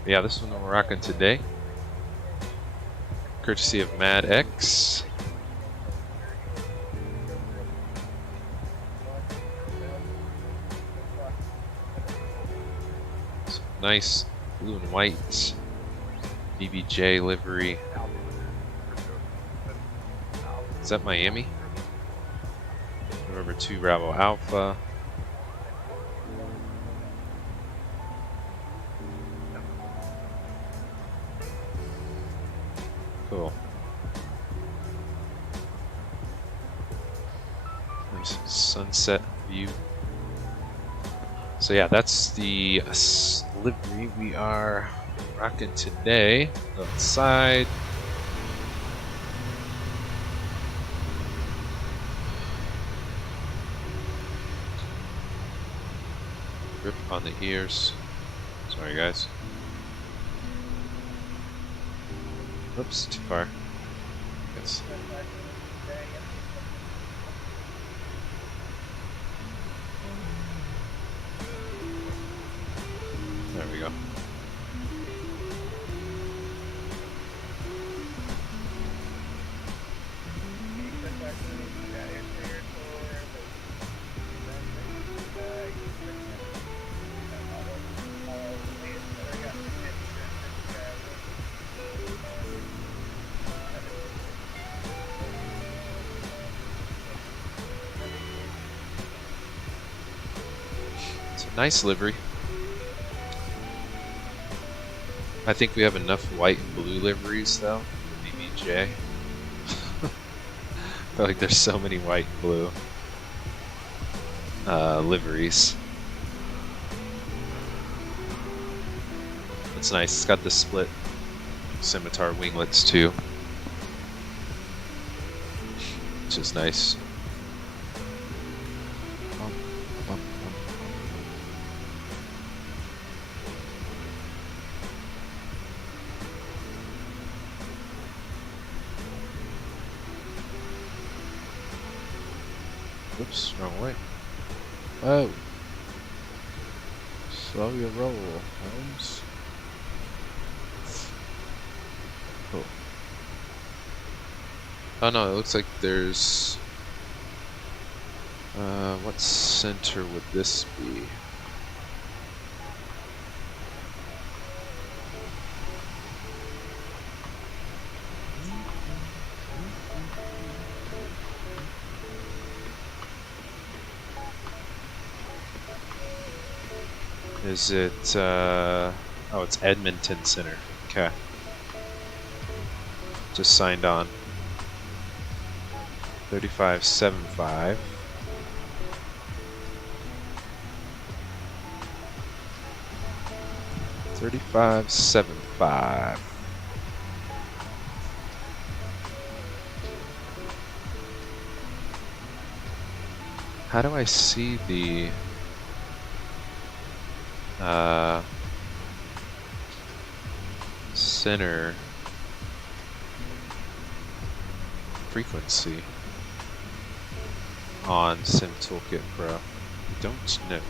But yeah, this one we're rocking today, courtesy of MadX. Nice blue and white BBJ livery. Is that Miami? November 2 Bravo Alpha. Cool. Nice sunset view. So yeah, that's the livery we are rocking today. Outside. Grip on the ears. Sorry guys. Oops, too far. Yes. There we go. It's a nice livery. I think we have enough white and blue liveries though for BBJ. I feel like there's so many white and blue liveries. It's nice. It's got the split scimitar winglets too, which is nice. Oops, wrong way. Oh. Slow your roll, Holmes. Cool. Oh no, it looks like there's... what center would this be? Is it, oh, it's Edmonton Center. Okay. Just signed on. 3575. $35.75. How do I see the center frequency on Sim Toolkit Pro? I don't know.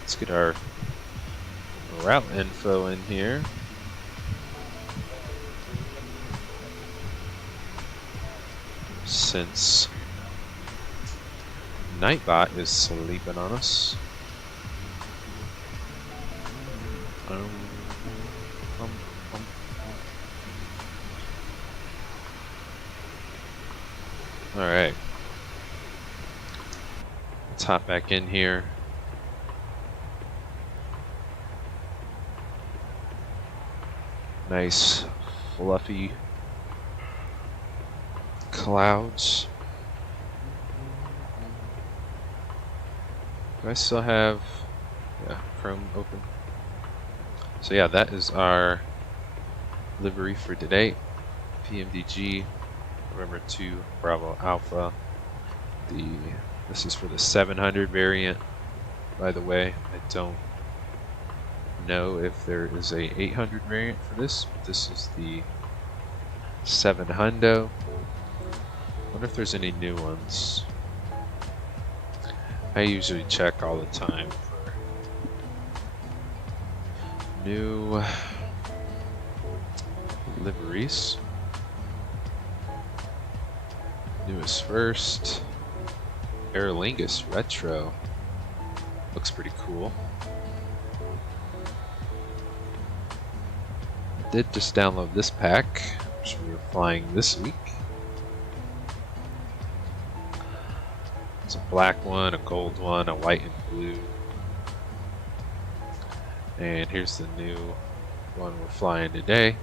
Let's get our route info in here. Since Nightbot is sleeping on us. Alright. Let's hop back in here. Nice, fluffy clouds. Do I still have Chrome open? So yeah, that is our livery for today. PMDG November 2 Bravo Alpha. This is for the 700 variant, by the way. I don't know if there is a 800 variant for this, but this is the 700. Wonder if there's any new ones. I usually check all the time for new liveries. Newest first. Aer Lingus Retro. Looks pretty cool. I did just download this pack, which we were flying this week. It's a black one, a gold one, a white and blue. And here's the new one we're flying today.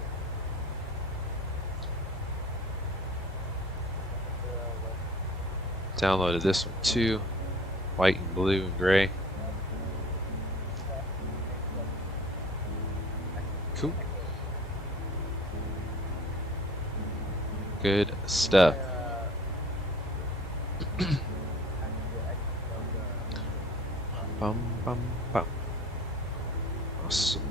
Downloaded this one too, white and blue and gray. Cool. Good stuff. Bum, bum, bum. Awesome.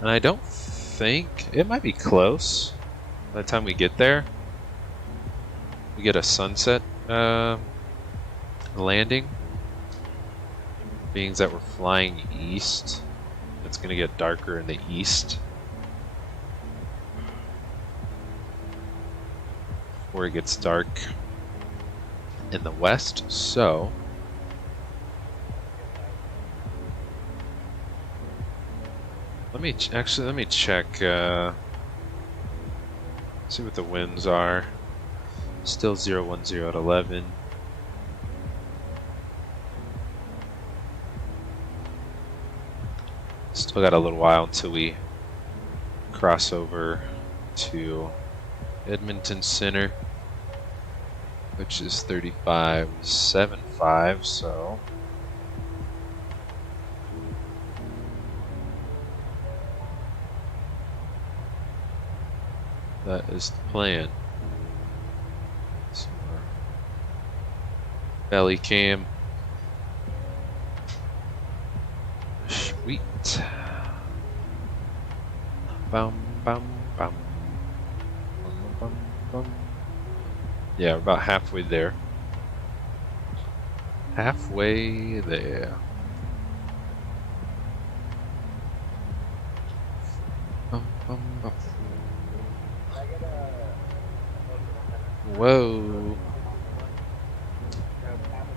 And I don't think it might be close by the time we get there. We get a sunset landing, being that we're flying east. It's going to get darker in the east before it gets dark in the west. So let me check. See what the winds are. Still 010 at 11. Still got a little while until we cross over to Edmonton Center, which is 35.75. So that is the plan. Belly cam. Sweet. Bum, bum, bum. Bum, bum, bum. Yeah, we're about halfway there. Halfway there. Bum, bum, bum. Can I get a motion on that? Whoa. Have half of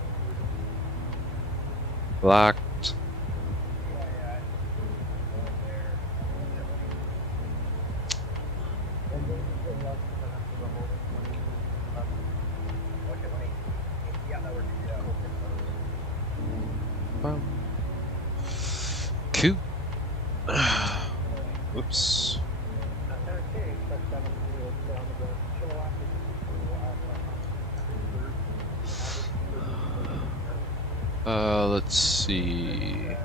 Blocked. the CYI going there. Okay, let me. Yeah, that works. Yeah, Bum. Cool. Whoops. Let's see.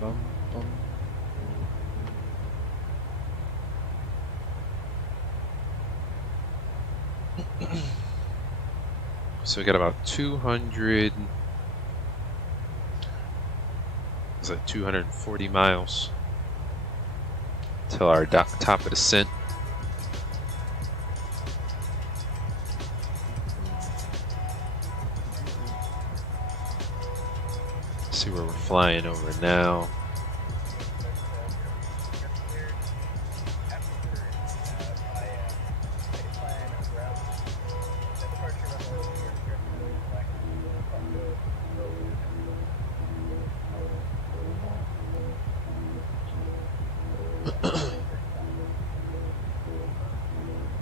Bum, bum. So we got about 200. Is that 240 miles till our top of descent? See where we're flying over now.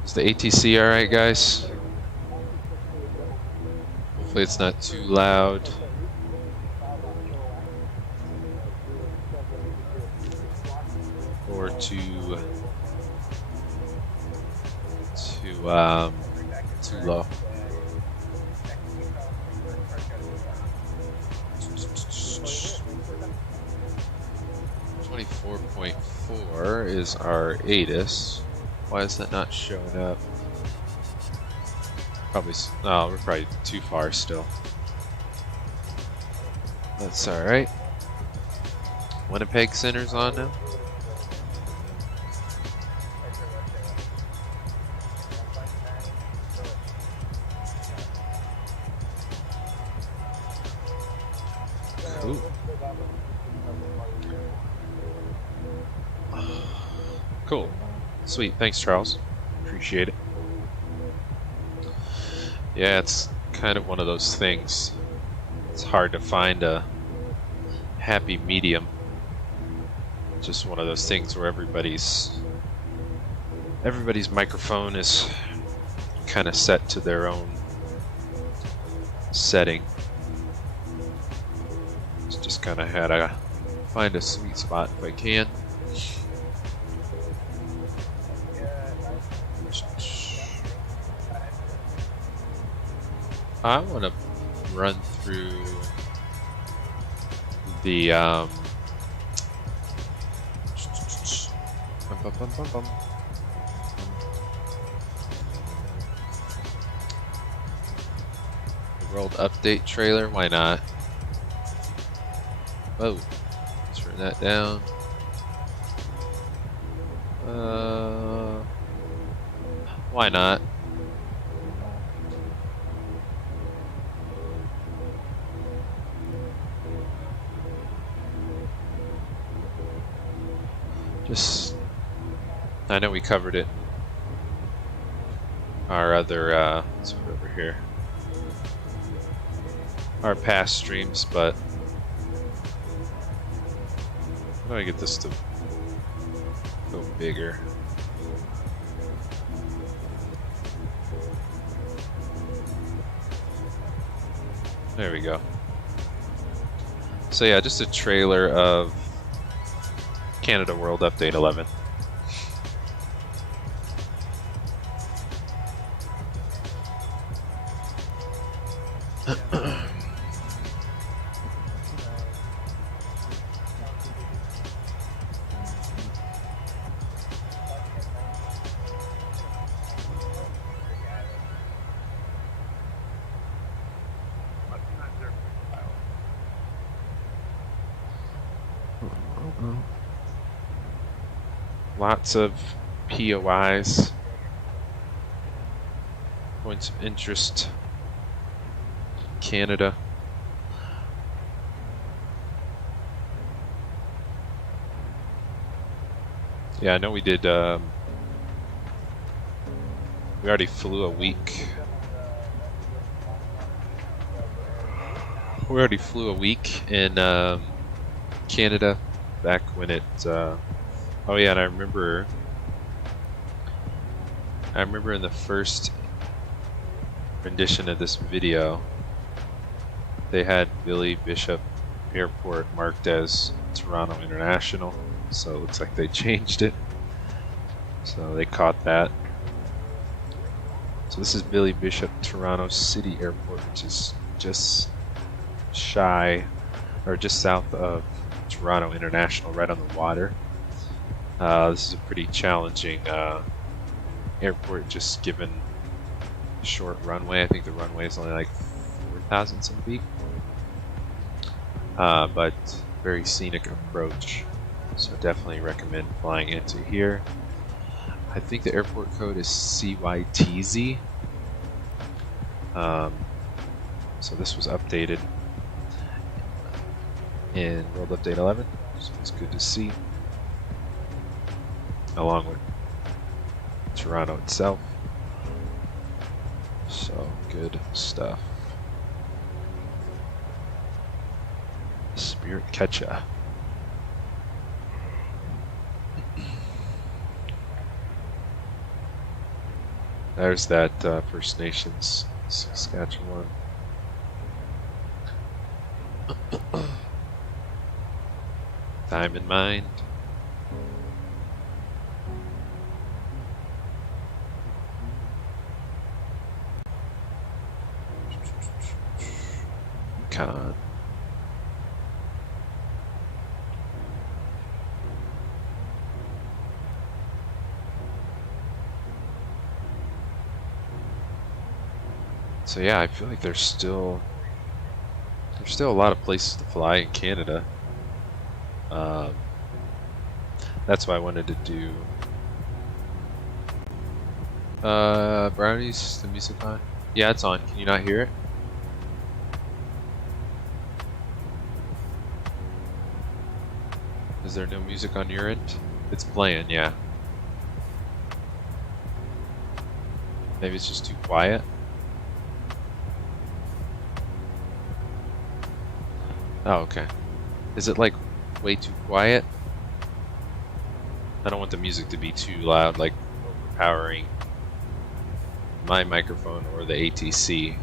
Is the ATC alright, guys? Hopefully it's not too loud. Or too low. 24.4 is our ATIS. Why is that not showing up? Probably, oh, we're probably too far still. That's alright. Winnipeg Center's on now. Cool. Cool. Sweet. Thanks, Charles. Appreciate it. Yeah, it's kind of one of those things. It's hard to find a happy medium. Just one of those things where everybody's microphone is kind of set to their own setting. Just kind of had to find a sweet spot if I can. I want to run through the world update trailer. Why not? Whoa, turn that down. Why not? Just, I know we covered it. Our other, let's put it over here. Our past streams, but how do I get this to go bigger? There we go. So yeah, just a trailer of Canada World Update 11. lots of POIs, points of interest. Canada. Yeah, I know we did. We already flew a week. We already flew a week in Canada back when it. Oh yeah, and I remember in the first rendition of this video, they had Billy Bishop Airport marked as Toronto International, so it looks like they changed it. So they caught that. So this is Billy Bishop Toronto City Airport, which is just shy, or just south of Toronto International, right on the water. This is a pretty challenging airport, just given the short runway. I think the runway is only like 4,000 some feet, but very scenic approach. So definitely recommend flying into here. I think the airport code is CYTZ. So this was updated in World Update 11, so it's good to see, along with Toronto itself. So good stuff. Spirit Catcher. There's that First Nations Saskatchewan. Diamond Mine. Con. So yeah, I feel like there's still a lot of places to fly in Canada. That's why I wanted to do Brownies, the music on? Yeah, it's on. Can you not hear it? Is there no music on your end? It's playing, yeah. Maybe it's just too quiet. Oh, okay. Is it like way too quiet? I don't want the music to be too loud, like overpowering my microphone or the ATC.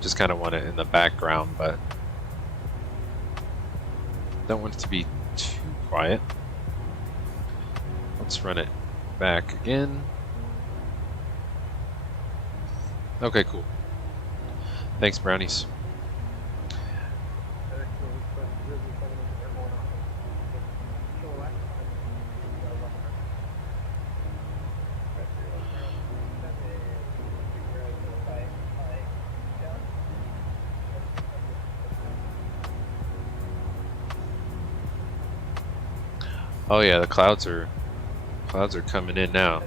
Just kind of want it in the background, but don't want it to be too quiet. Let's run it back again. Okay, cool. Thanks, Brownies. Oh yeah, the clouds are coming in now.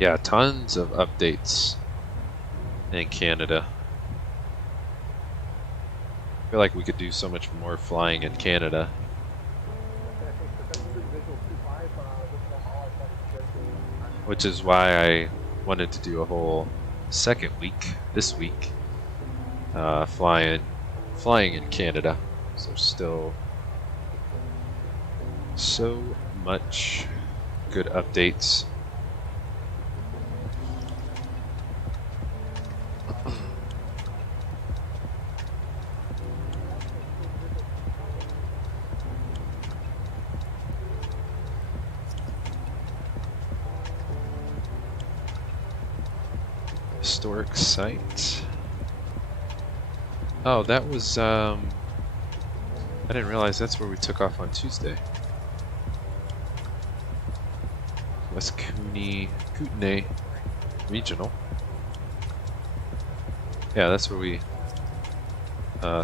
Yeah, tons of updates in Canada. I feel like we could do so much more flying in Canada. which is why I wanted to do a whole second week this week, flying in Canada. So still so much good updates. Historic site. Oh, that was I didn't realize that's where we took off on Tuesday. West Kootenay Regional. Yeah, that's where we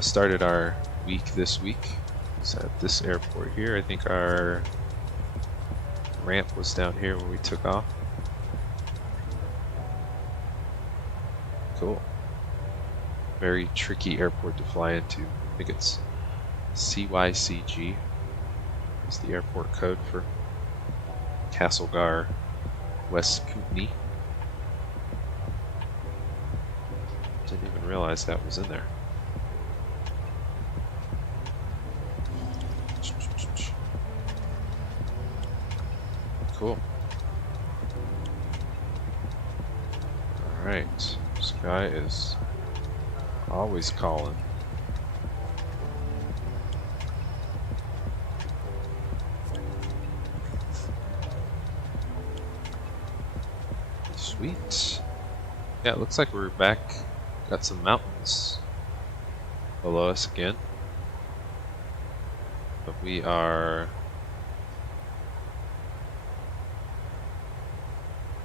started our week this week. It's at this airport here. I think our ramp was down here where we took off. Cool. Very tricky airport to fly into. I think it's CYCG is the airport code for Castlegar, West Kootenay. Didn't even realize that was in there. Cool. Alright. This guy is always calling. Sweet. Yeah, it looks like we're back. Got some mountains below us again. But we are...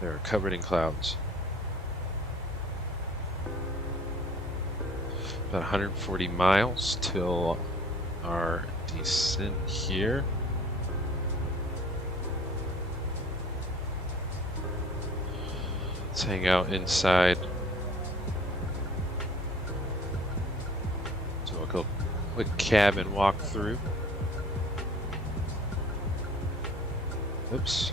They're covered in clouds. About 140 miles till our descent here. Let's hang out inside. So we'll go quick cabin walk through. Oops.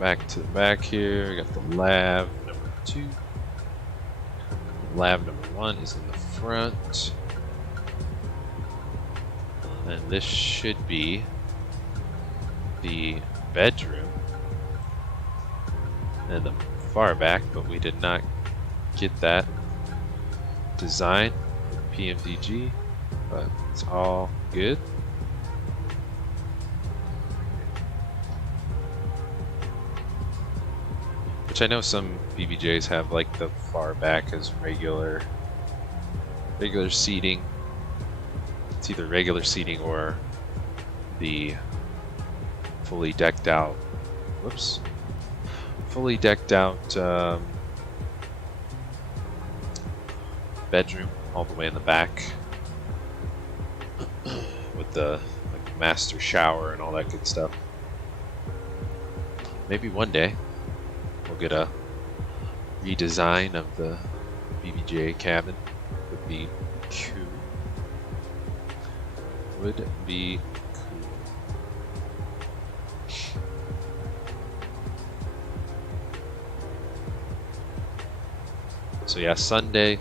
Back to the back here. We got the lab number 2. Lab number 1 is in the front. And this should be the bedroom in the far back, but we did not get that design with PMDG, but it's all good. Which I know some BBJs have like the far back as regular seating. It's either regular seating or the fully decked out, fully decked out bedroom all the way in the back with the like master shower and all that good stuff. Maybe one day we'll get a redesign of the BBJ cabin. Would be cool. Would be cool. So yeah, Sunday.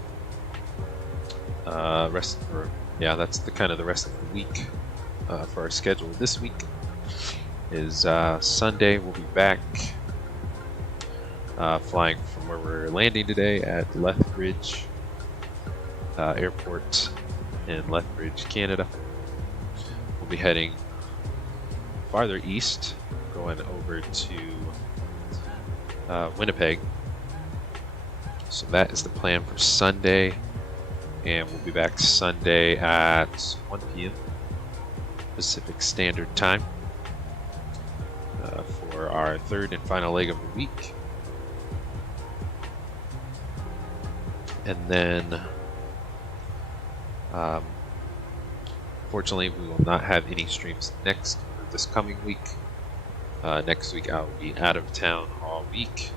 That's the kind of the rest of the week for our schedule. This week is Sunday. We'll be back flying from where we're landing today at Lethbridge Airport in Lethbridge, Canada. We'll be heading farther east, going over to Winnipeg. So that is the plan for Sunday, and we'll be back Sunday at 1 p.m. Pacific Standard Time for our third and final leg of the week. And then, fortunately, we will not have any streams this coming week. Next week, I will be out of town all week.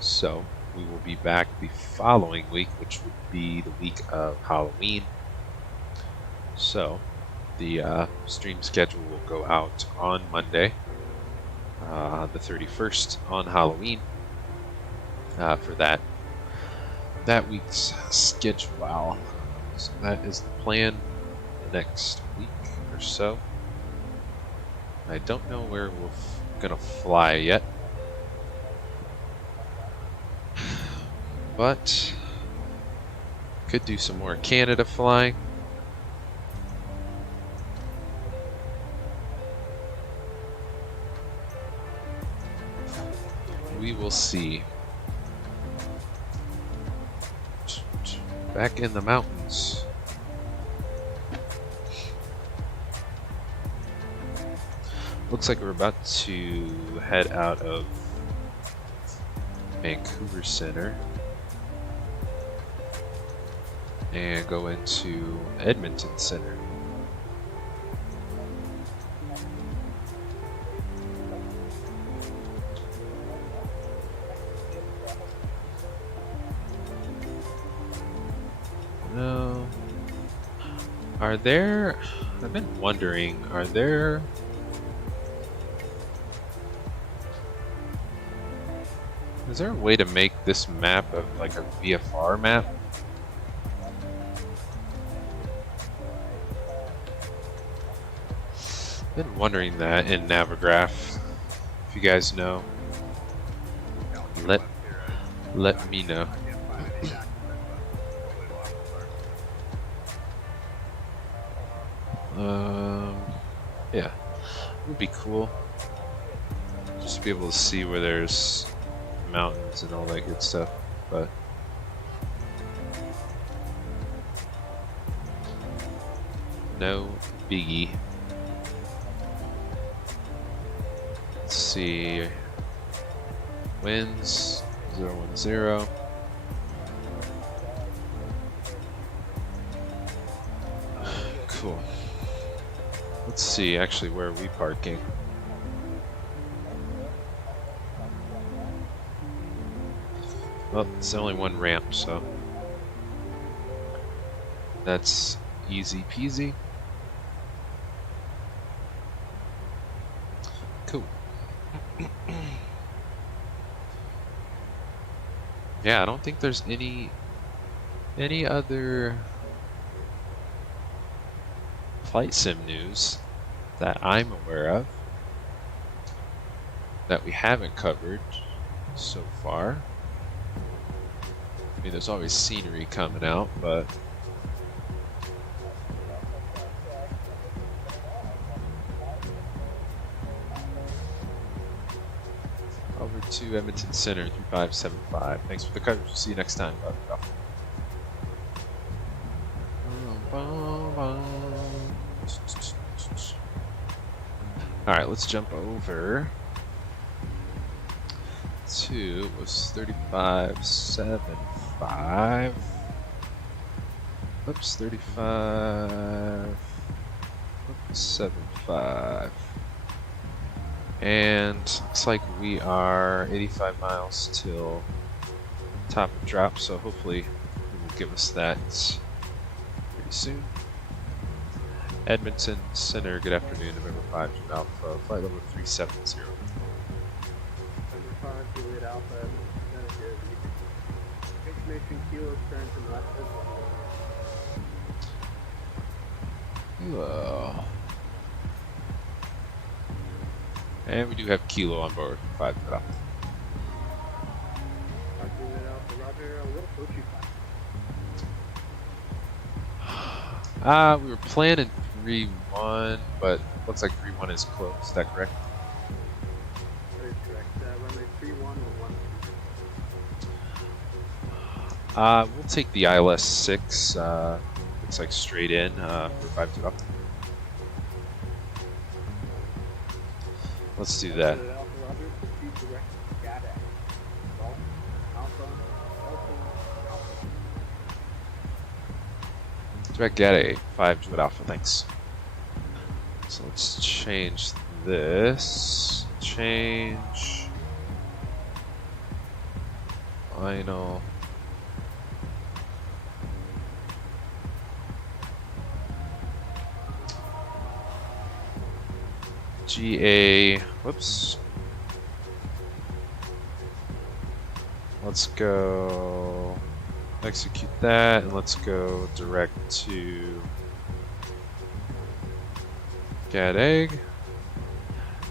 So, we will be back the following week, which would be the week of Halloween. So the stream schedule will go out on Monday, the 31st, on Halloween, for that week's schedule. So that is the plan the next week or so. I don't know where we're gonna fly yet, but could do some more Canada flying. We will see. Back in the mountains. Looks like we're about to head out of Vancouver Center and go into Edmonton Center. No. Are there... I've been wondering, are there... Is there a way to make this map of like a VFR map? Been wondering that in Navigraph. If you guys know, let me know. Yeah, it would be cool. Just to be able to see where there's mountains and all that good stuff, but no biggie. Let's see. Winds 010. Cool. Let's see actually where are we parking. Well, it's only one ramp, so that's easy peasy. Cool. Yeah, I don't think there's any other flight sim news that I'm aware of that we haven't covered so far. I mean, there's always scenery coming out, but over to Edmonton Center 3575. Thanks for the coverage. We'll see you next time. Bye. Alright, let's jump over to, was 3575. Oops, 3575. And looks like we are 85 miles till top of drop, so hopefully it will give us that pretty soon. Edmonton Center, good afternoon, November 5 to Alpha, flight level 370. November 5 to lead Alpha, information kilo turn to left. Hello. And we do have Kilo on board, 5 to Alpha. Roger, what approach you find? We were planning 3-1, but looks like 3-1 is close. Is that correct? That is correct. Runway 31 or 1. We'll take the ILS 6. Looks like straight in for 5 to Alpha. Let's do that. Direct Gate 5 Juliet Alpha, thanks. So let's change this. Change Final. GA. Whoops. Let's go execute that, and let's go direct to get egg.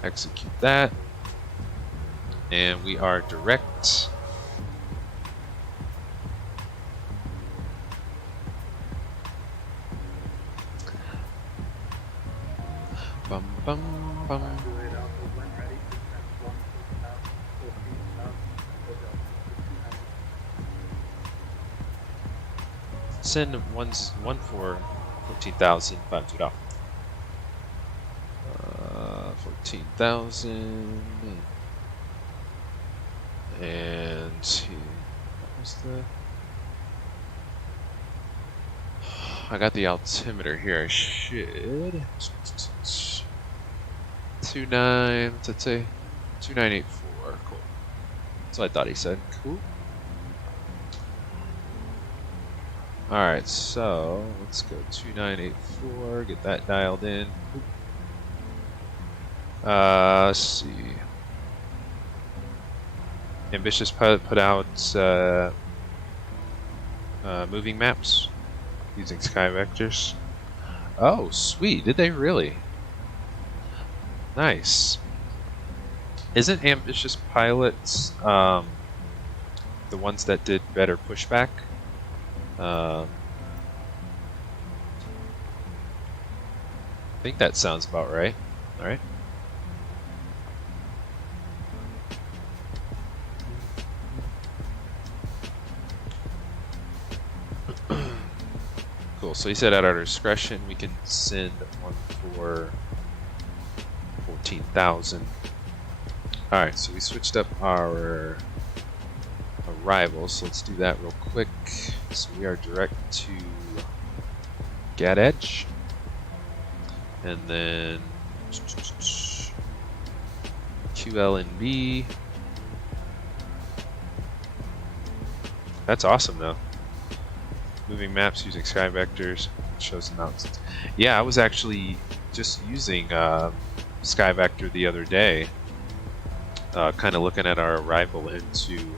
Execute that, and we are direct. Bum bum bum. Send one for 14,000. 14,000. And what was the? I got the altimeter here. I should 29. Let's say 2984. Cool. That's what I thought he said. Cool. Alright, so let's go 2984, get that dialed in. Let's see. Ambitious Pilot put out moving maps using sky vectors. Oh, sweet. Did they really? Nice. Isn't Ambitious Pilots the ones that did better pushback? I think that sounds about right. All right. Cool. So he said at our discretion we can send one for 14,000. All right. So we switched up our arrivals. So let's do that real quick. So we are direct to Gad Edge, and then QL and B. That's awesome though. Moving maps using sky vectors shows the mountains. Yeah, I was actually just using sky vector the other day, kind of looking at our arrival into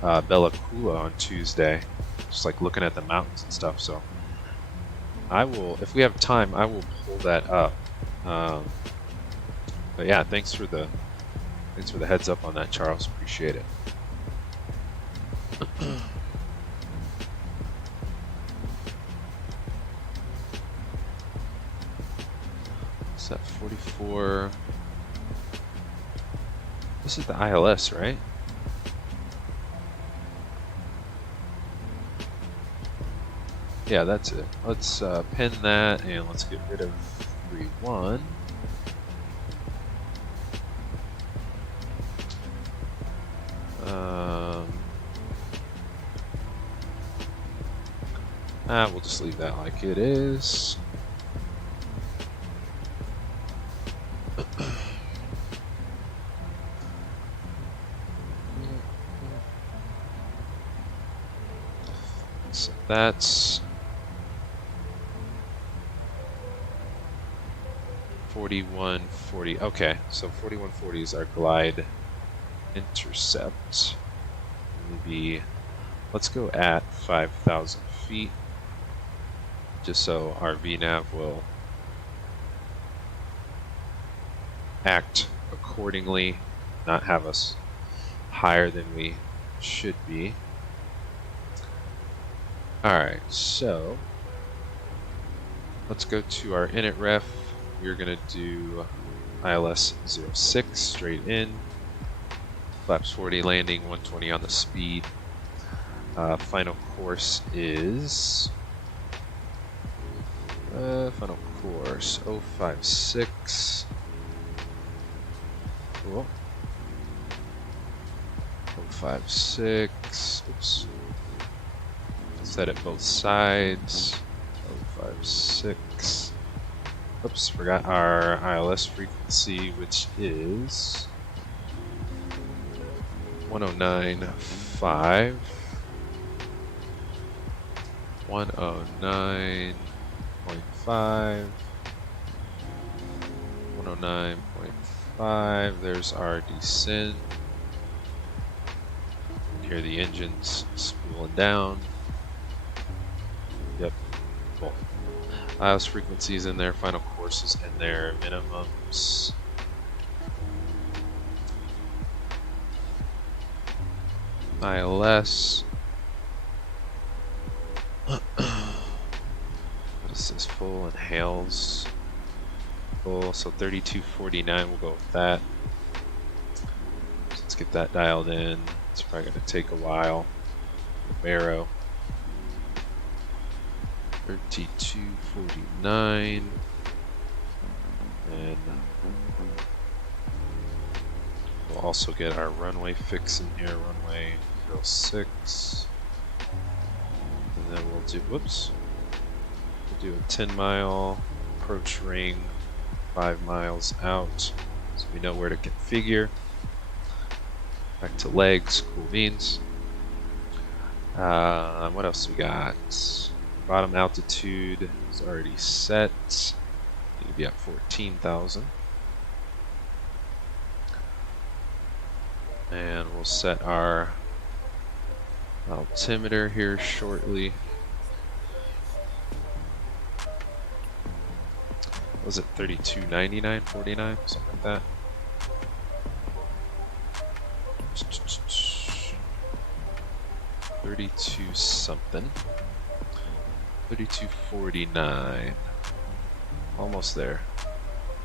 Bella Coola on Tuesday, just like looking at the mountains and stuff. So I will, if we have time, I will pull that up. But yeah, thanks for the heads up on that, Charles. Appreciate it. What's that? 44. This is the ILS, right? Yeah, that's it. Let's pin that, and let's get rid of 3-1. We'll just leave that like it is. So that's 4140. Okay, so 4140 is our glide intercept. Maybe let's go at 5,000 feet, just so our VNav will act accordingly, not have us higher than we should be. Alright, so let's go to our init ref. We're going to do ILS 06 straight in, flaps 40 landing, 120 on the speed. Final course is final course 056. Cool. 056. Oops. Set it both sides. 056. Oops, forgot our ILS frequency, which is 109. 105, 109.5, 109.5. There's our descent. Hear the engines spooling down. Yep, cool. IOS frequencies in there, final courses in there, minimums. ILS. What is this? Full and hails. Full, so 3249. We'll go with that. So let's get that dialed in. It's probably going to take a while. Barrow. 3249. And we'll also get our runway fix in here. Runway 06. And then we'll do, whoops. We'll do a 10-mile approach ring, 5 miles out. So we know where to configure. Back to legs, cool beans. What else we got? Bottom altitude is already set. Need to be at 14,000. And we'll set our altimeter here shortly. Was it 32.99, 49, something like that? 32 something. 32.49. Almost there.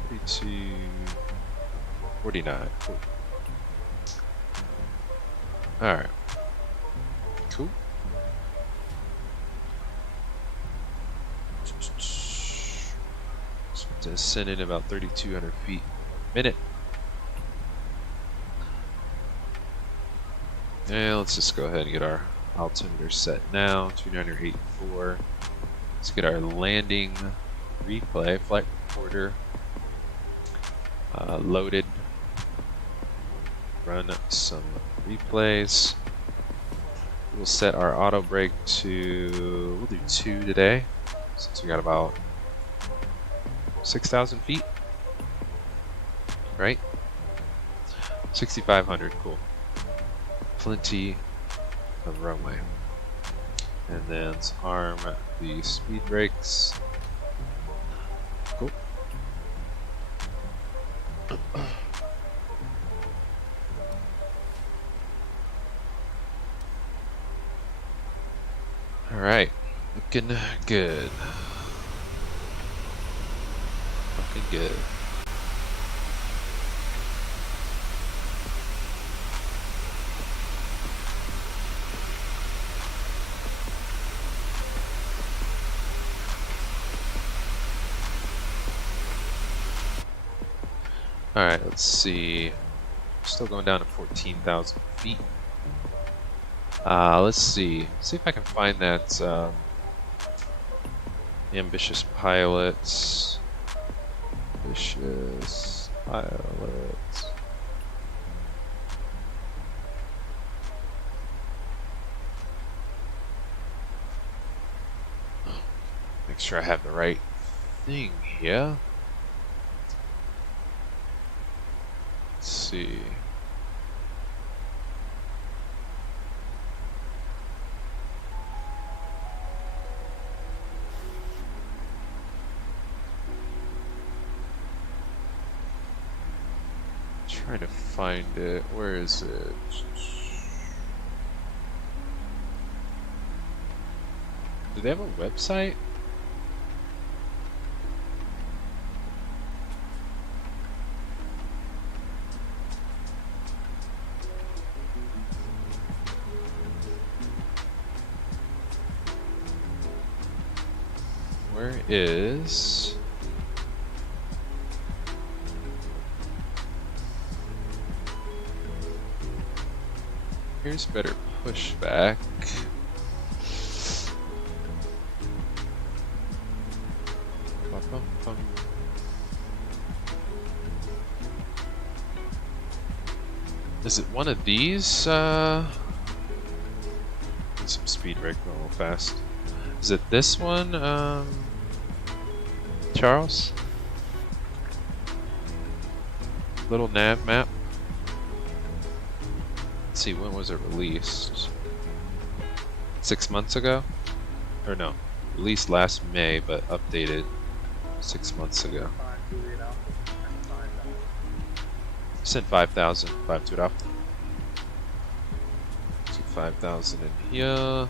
32.49. Cool. Alright. Cool. Descending about 3,200 feet a minute. And let's just go ahead and get our altimeter set now. 2984. Let's get our landing replay, flight recorder loaded. Run some replays. We'll set our auto brake to, we'll do 2 today, since we got about 6,000 feet, right? 6,500, cool. Plenty of runway. And then let's arm the speed brakes. Cool. Alright, looking good. Looking good. Alright, let's see. Still going down to 14,000 feet. Let's see. See if I can find that ambitious pilots. Ambitious pilots. Make sure I have the right thing here. Let's see. Trying to find it. Where is it? Do they have a website? Where is... Here's better pushback. Is it one of these? speed brake going a little fast. Is it this one, Charles? Little nav map. Let's see, when was it released? 6 months ago? Or no, released last May, but updated 6 months ago. Sent 5,000, 5 to it off. So 5,000 in here.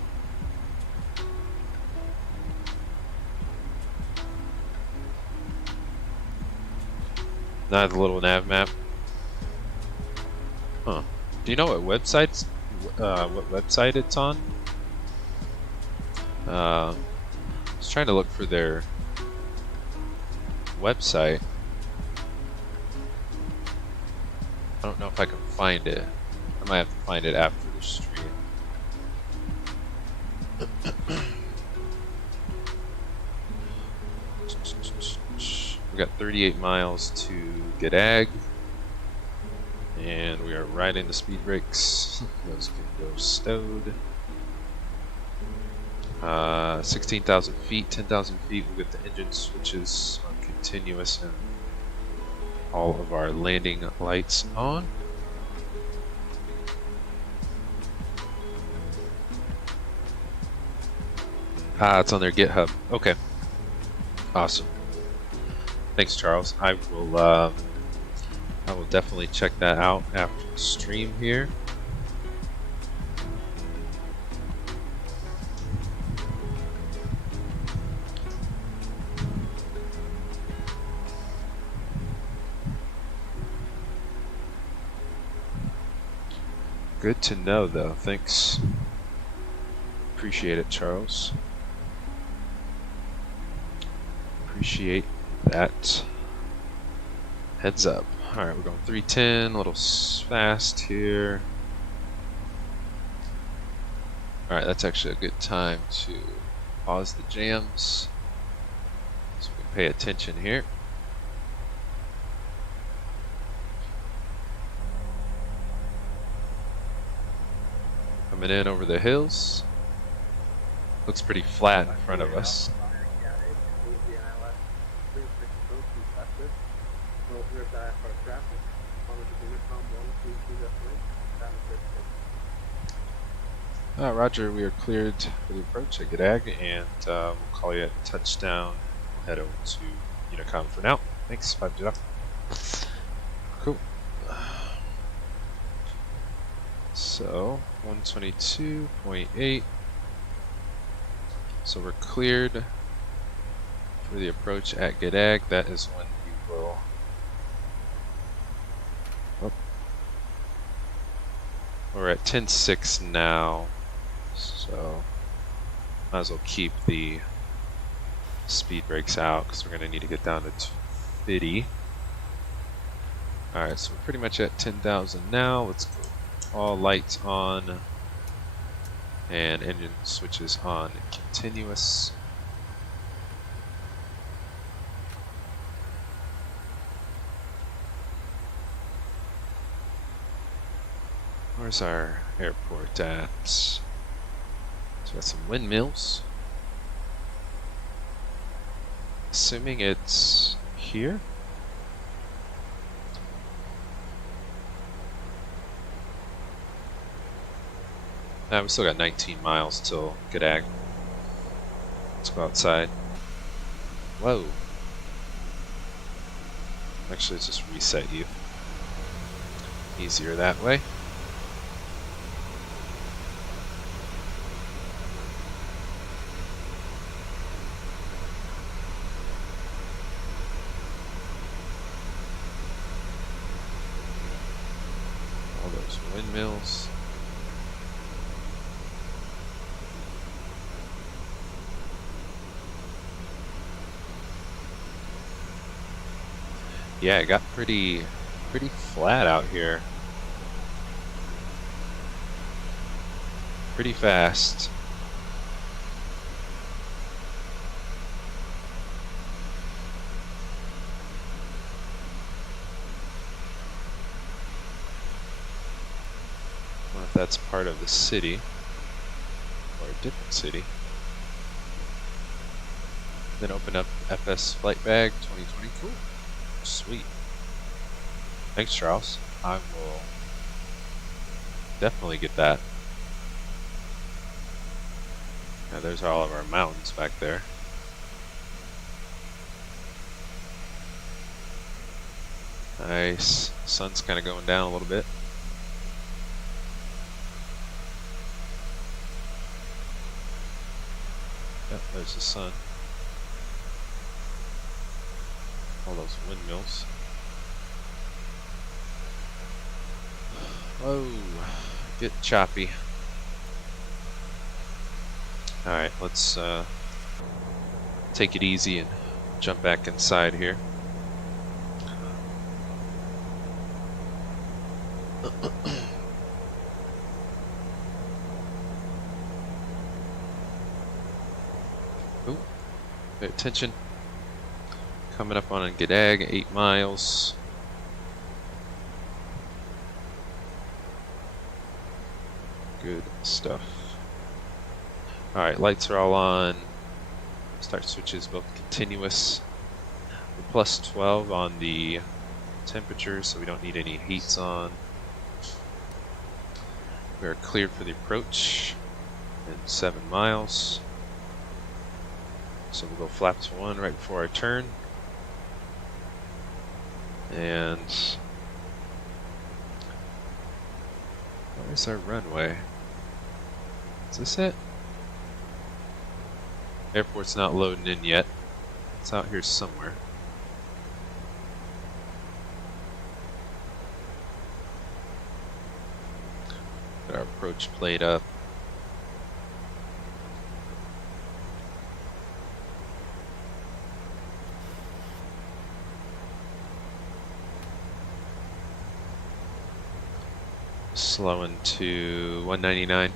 Not the little nav map. Huh. Do you know what website it's on? I was trying to look for their website. I don't know if I can find it. I might have to find it after the stream. We got 38 miles to Gadag, and we are riding the speed brakes. Those can go stowed. 16,000 feet, 10,000 feet. We'll get the engine switches on continuous and all of our landing lights on. It's on their GitHub. Okay. Awesome. Thanks, Charles. I will definitely check that out after the stream here. Good to know, though. Thanks. Appreciate it, Charles. Appreciate that. Heads up. Alright, we're going 310, a little fast here. Alright, that's actually a good time to pause the jams so we can pay attention here. Coming in over the hills. Looks pretty flat in front of us. Roger, we are cleared for the approach at Gadag, and we'll call you at touchdown. We'll head over to Unicom for now. Thanks, 5 Cool. So, 122.8. So we're cleared for the approach at Gadag. That is when we will... Oh. We're at 10.6 now. So, might as well keep the speed brakes out because we're going to need to get down to 250. Alright, so we're pretty much at 10,000 now. Let's go. All lights on and engine switches on continuous. Where's our airport at? So we got some windmills. Assuming it's here. We still got 19 miles till Gadag. Let's go outside. Whoa. Actually, let's just reset you. Easier that way. All those windmills. Yeah, it got pretty flat out here. Pretty fast. I don't know if that's part of the city or different city. Then open up FS flight bag 2020. Cool. Sweet. Thanks, Charles. I will definitely get that. Now there's all of our mountains back there. Nice. Sun's kind of going down a little bit. Yep, there's the sun. All those windmills. Whoa, get choppy. Alright, let's take it easy and jump back inside here. Ooh, pay attention. Coming up on a Gadag, 8 miles. Good stuff. Alright, lights are all on. Start switches both continuous. We're plus 12 on the temperature, so we don't need any heats on. We are cleared for the approach in 7 miles. So we'll go flaps 1 right before our turn. And where's our runway? Is this it? Airport's not loading in yet. It's out here somewhere. Got our approach plate up. Slowing to 199.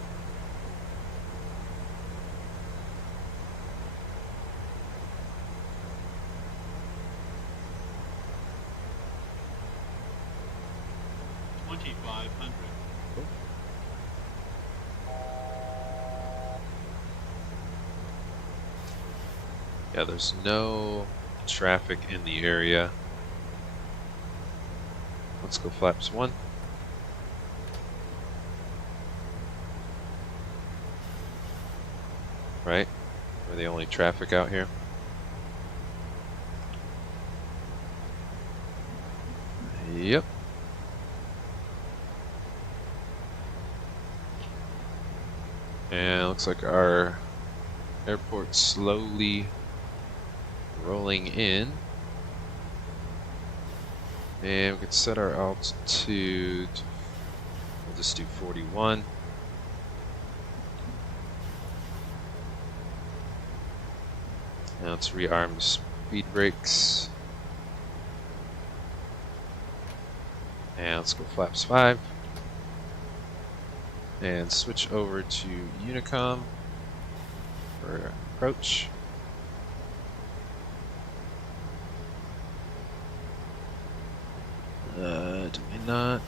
Yeah, there's no traffic in the area. Let's go flaps 1. Right? We're the only traffic out here. Yep. And it looks like our airport's slowly rolling in. And we can set our altitude. We'll just do 41. Now let's rearm the speed brakes. And let's go flaps 5. And switch over to Unicom for approach. Do we not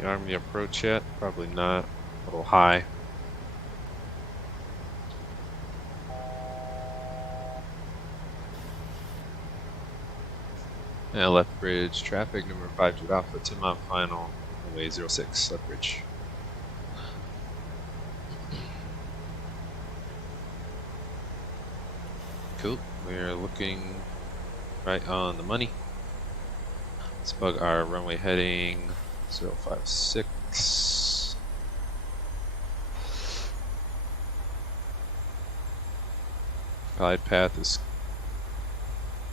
rearm the approach yet? Probably not. A little high. And Lethbridge traffic number 5 to Alpha 10 mile final runway 06 Lethbridge. Cool. We're looking right on the money. Let's bug our runway heading 056. Glide path is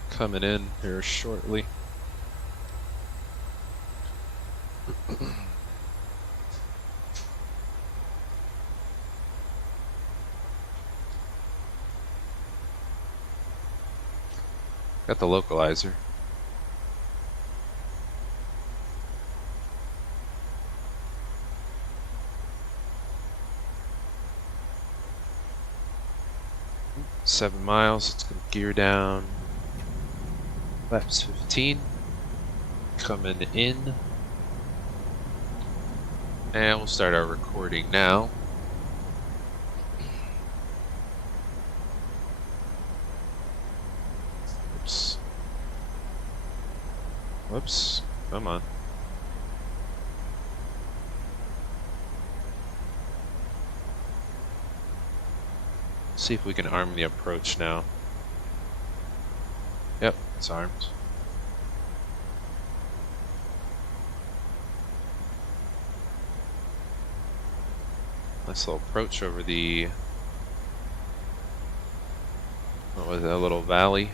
coming in here shortly. Got the localizer. Seven miles, it's gonna gear down. Flaps 15. Coming in. And we'll start our recording now. Oops. Whoops. Come on. See if we can arm the approach now. Yep, it's armed. Nice little approach over the, what was it, a little valley.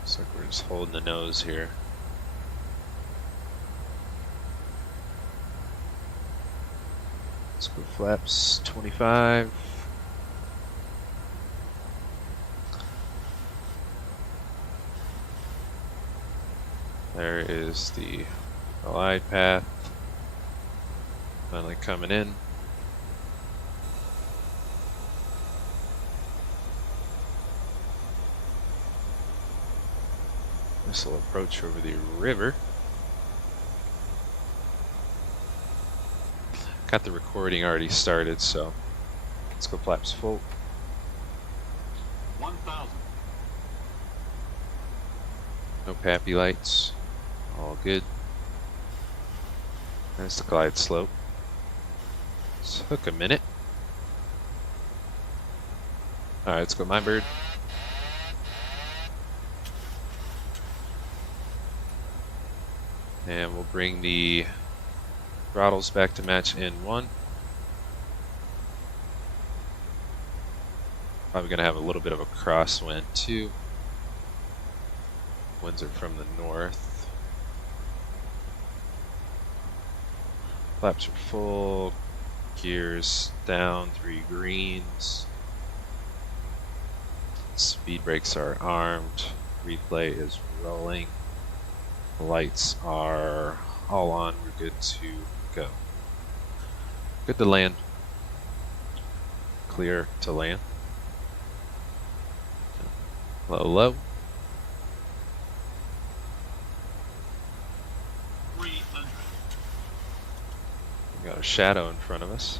Looks like we're just holding the nose here. Let's go flaps 25. There is the glide path finally coming in. This will approach over the river. Got the recording already started, so let's go flaps full. 1,000. No pappy lights. All good. There's the glide slope. Took a minute. Alright, let's go my bird. And we'll bring the throttles back to match N1. Probably going to have a little bit of a crosswind too. Winds are from the north. Flaps are full. Gears down, 3 greens. Speed brakes are armed. Replay is rolling. The lights are all on. We're good to go. Good to land. Clear to land. Low, low. 300. We got a shadow in front of us.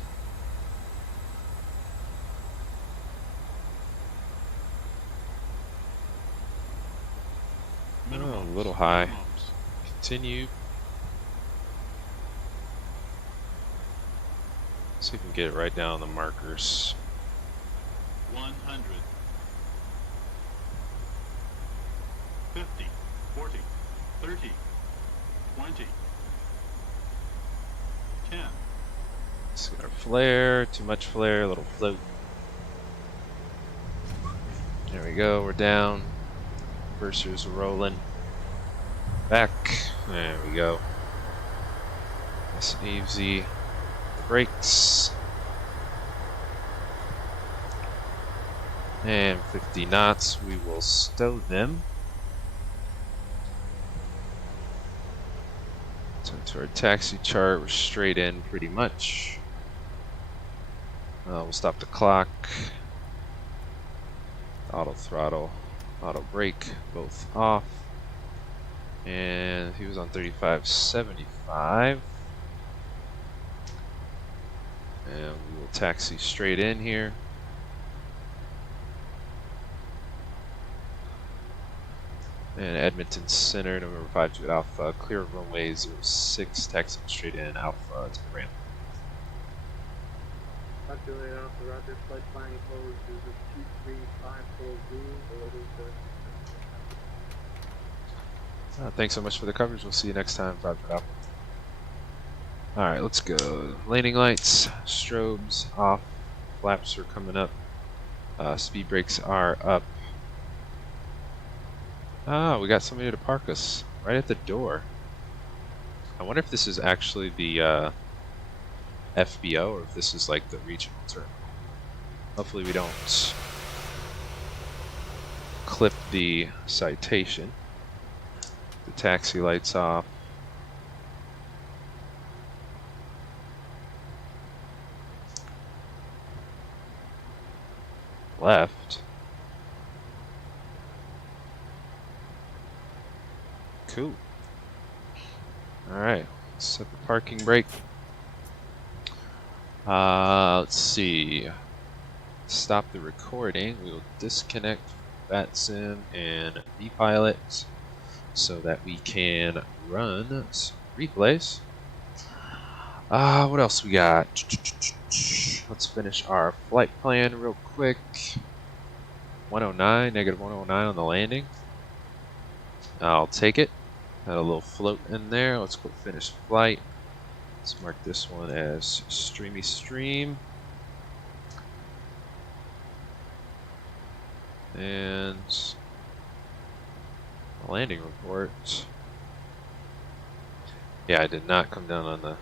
Oh, a little high. Continue. See if we can get it right down on the markers. 100. 50. 40. 30. 20. 10. Let's get our flare. Too much flare. A little float. There we go. We're down. Reversers rolling. Back. There we go. Nice and easy. The brakes. And 50 knots. We will stow them. So to our taxi chart, we're straight in pretty much. We'll stop the clock. Auto throttle, auto brake, both off. And he was on 3575. And we will taxi straight in here. And Edmonton Center, November 5 to Alpha, clear of runway 06, taxi straight in, Alpha to ramp. Calculate off the Rudder flight planning code is a 2354 Thanks so much for the coverage. We'll see you next time. 5 to Alpha. Alright, let's go. Landing lights, strobes off, flaps are coming up, speed brakes are up. Ah, we got somebody to park us right at the door. I wonder if this is actually the FBO or if this is like the regional terminal. Hopefully we don't clip the citation. The taxi lights off. left. Cool. Alright, set the parking brake. Let's see. Stop the recording. We will disconnect Vatsim and vPilot so that we can run some replays. What else we got? Let's finish our flight plan real quick. 109, negative 109 on the landing. I'll take it. Had a little float in there. Let's go finish flight. Let's mark this one as streamy stream. And the landing report. Yeah, I did not come down on the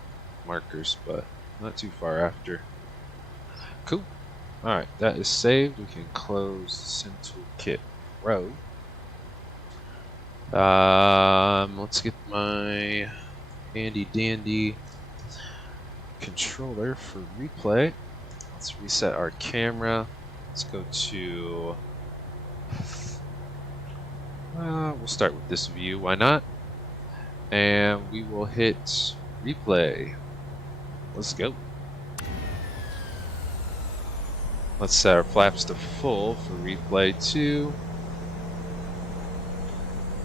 markers, but not too far after. Cool. Alright, that is saved. We can close SimToolKit Pro. Let's get my handy dandy controller for replay. Let's reset our camera. Let's go to we'll start with this view, why not? And we will hit replay. Let's go. Let's set our flaps to full for replay 2.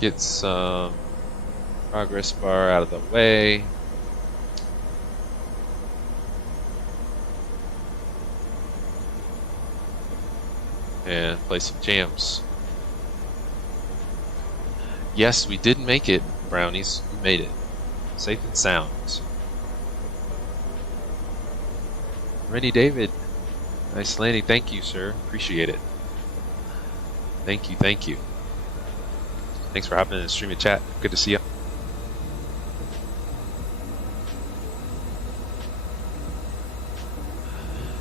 Get some progress bar out of the way. And play some jams. Yes, we did make it, brownies. We made it. Safe and sound. Rennie David. Nice landing. Thank you, sir. Appreciate it. Thank you, thank you. Thanks for hopping in the stream and chat. Good to see you.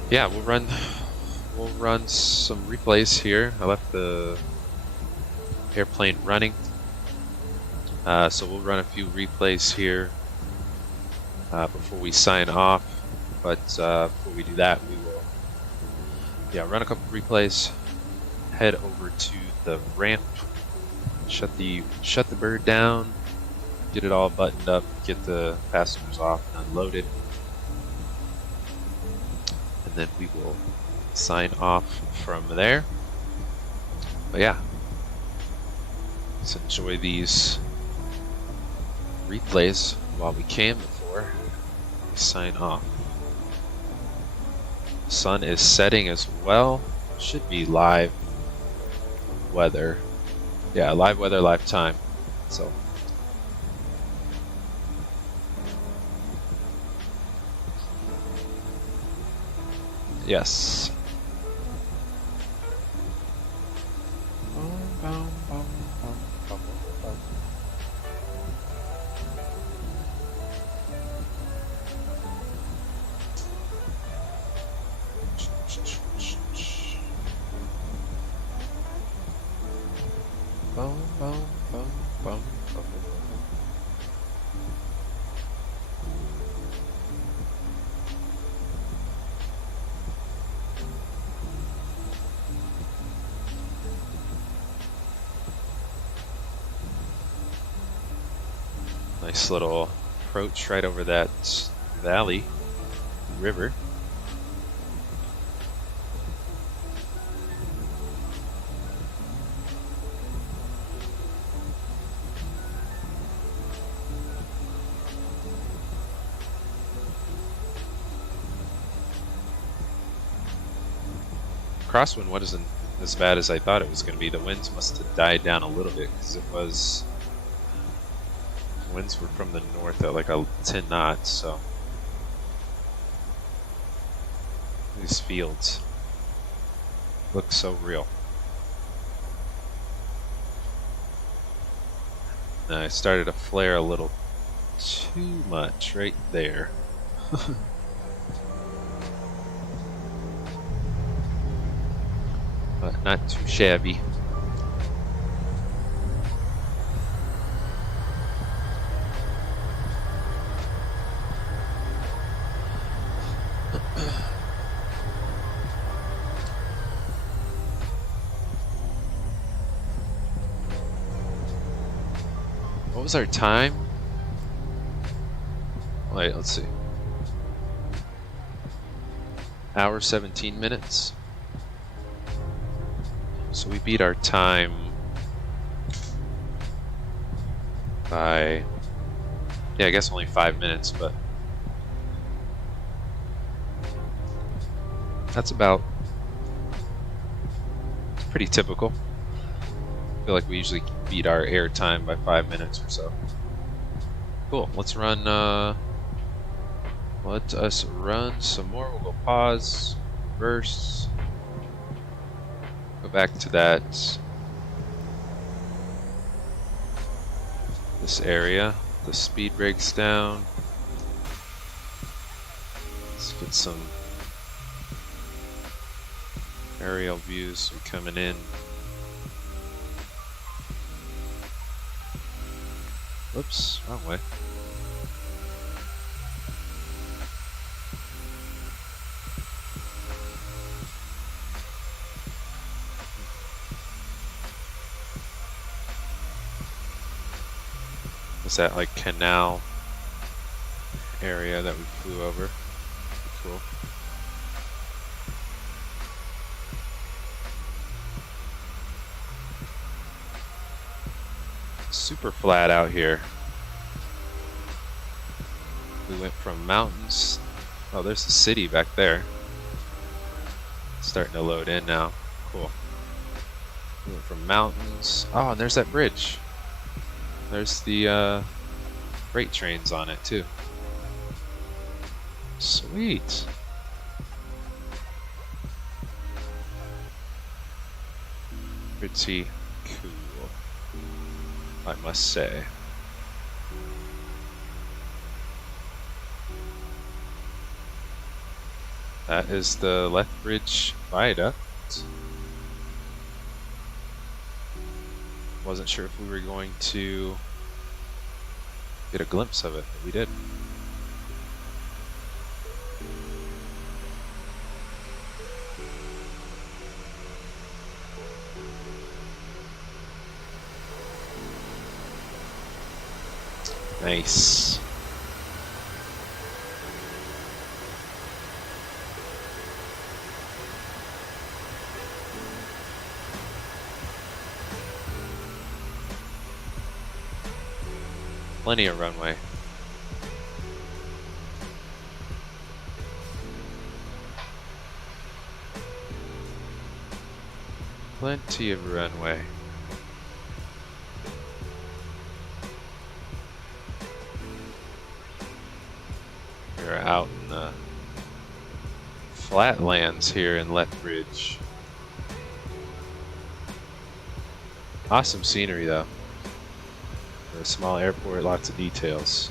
Yeah, we'll run some replays here. I left the airplane running. So we'll run a few replays here before we sign off. But before we do that, we will run a couple replays. Head over to the ramp. Shut the bird down. Get it all buttoned up. Get the passengers off and unloaded. And then we will sign off from there. But yeah, let's enjoy these replays while we can before we sign off. The sun is setting as well. Should be live weather. Yeah, live weather, live time. So yes. Nice little approach right over that valley river. Crosswind wasn't as bad as I thought it was going to be. The winds must have died down a little bit because it was. Winds were from the north at like a 10 knots, so these fields look so real. Now I started to flare a little too much right there. But not too shabby. What was our time? Wait, let's see. Hour 17 minutes. So we beat our time by, yeah, I guess only 5 minutes, but that's about, it's pretty typical. I feel like we usually beat our air time by 5 minutes or so. Cool, let's run, let us run some more. We'll go pause, reverse, go back to that, this area. The speed brakes down. Let's get some aerial views coming in. Whoops, wrong way. Was that like canal area that we flew over? Cool. Super flat out here. We went from mountains. Oh, there's the city back there. Starting to load in now. Cool. We went from mountains. Oh, and there's that bridge. There's the freight trains on it too. Sweet. Pretty cool, I must say. That is the Lethbridge viaduct. Wasn't sure if we were going to get a glimpse of it, but we did. Nice. Plenty of runway. Plenty of runway. We're out in the flatlands here in Lethbridge. Awesome scenery though. For a small airport, lots of details.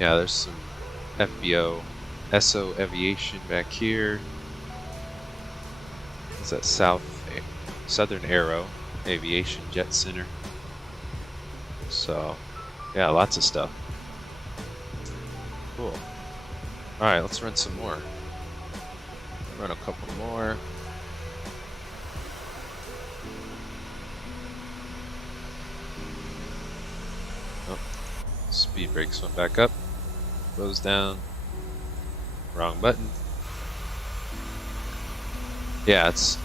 Yeah, there's some FBO, SO Aviation back here. Is that Southern Aero Aviation Jet Center? So, yeah, lots of stuff. Cool. Alright, let's run some more. Run a couple more. Oh, speed brakes went back up. Goes down. Wrong button. Yeah, it's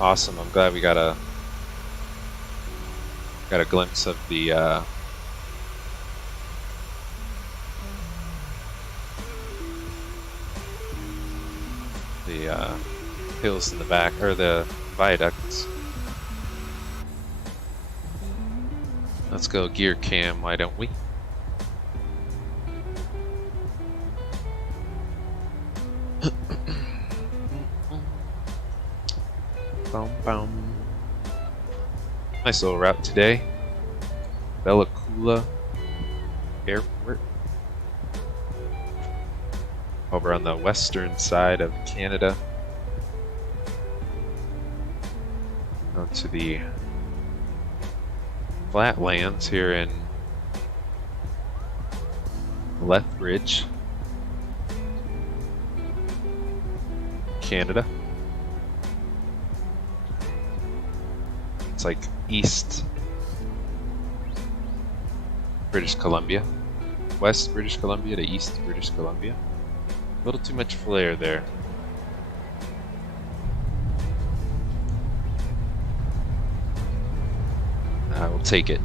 awesome. I'm glad we got a glimpse of the hills in the back, or the viaducts. Let's go gear cam, why don't we? Boom, boom. Nice little route today. Bella Coola Airport. Over on the western side of Canada. Out to the flatlands here in Lethbridge, It's like East British Columbia. West British Columbia to East British Columbia. A little too much flare there. I will take it.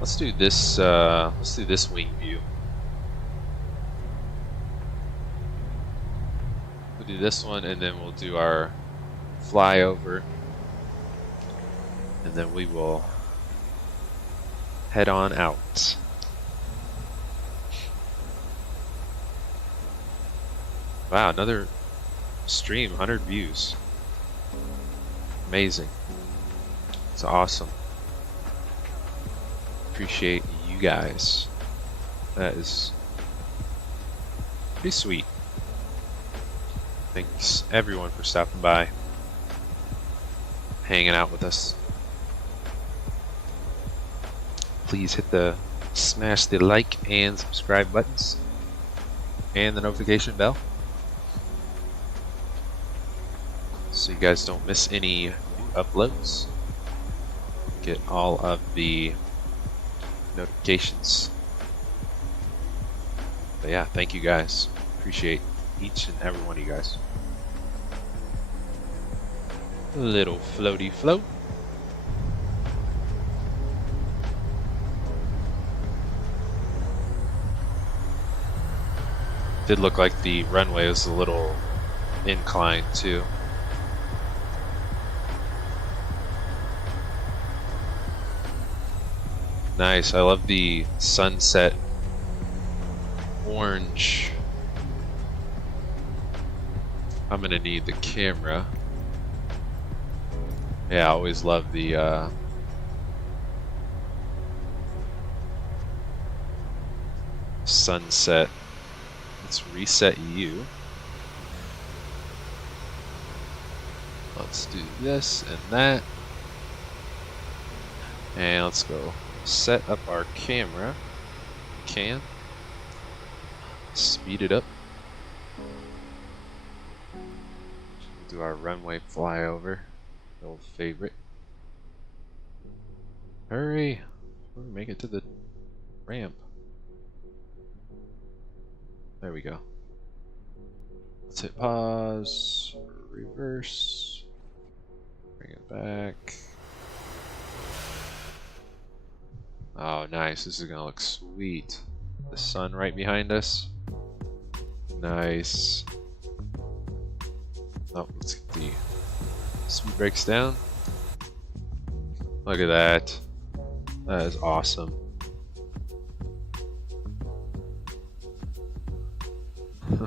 Let's do this. Let's do this wing view. We'll do this one, and then we'll do our flyover, and then we will head on out. Wow, another stream, 100 views. Amazing. It's awesome. Appreciate you guys. That is pretty sweet. Thanks everyone for stopping by, hanging out with us. Please smash the like and subscribe buttons and the notification bell so you guys don't miss any new uploads. Get all of the notifications. But yeah, thank you guys. Appreciate each and every one of you guys. A little floaty float. Did look like the runway was a little inclined too. Nice, I love the sunset orange. I'm gonna need the camera. Yeah, I always love the sunset. Let's reset you. Let's do this and that. And let's go set up our camera. Can speed it up. Do our runway flyover. Old favorite. Hurry! Make it to the ramp. There we go. Let's hit pause. Reverse. Bring it back. Oh, nice. This is gonna look sweet. The sun right behind us. Nice. Oh, let's get the speed brakes down. Look at that. That is awesome.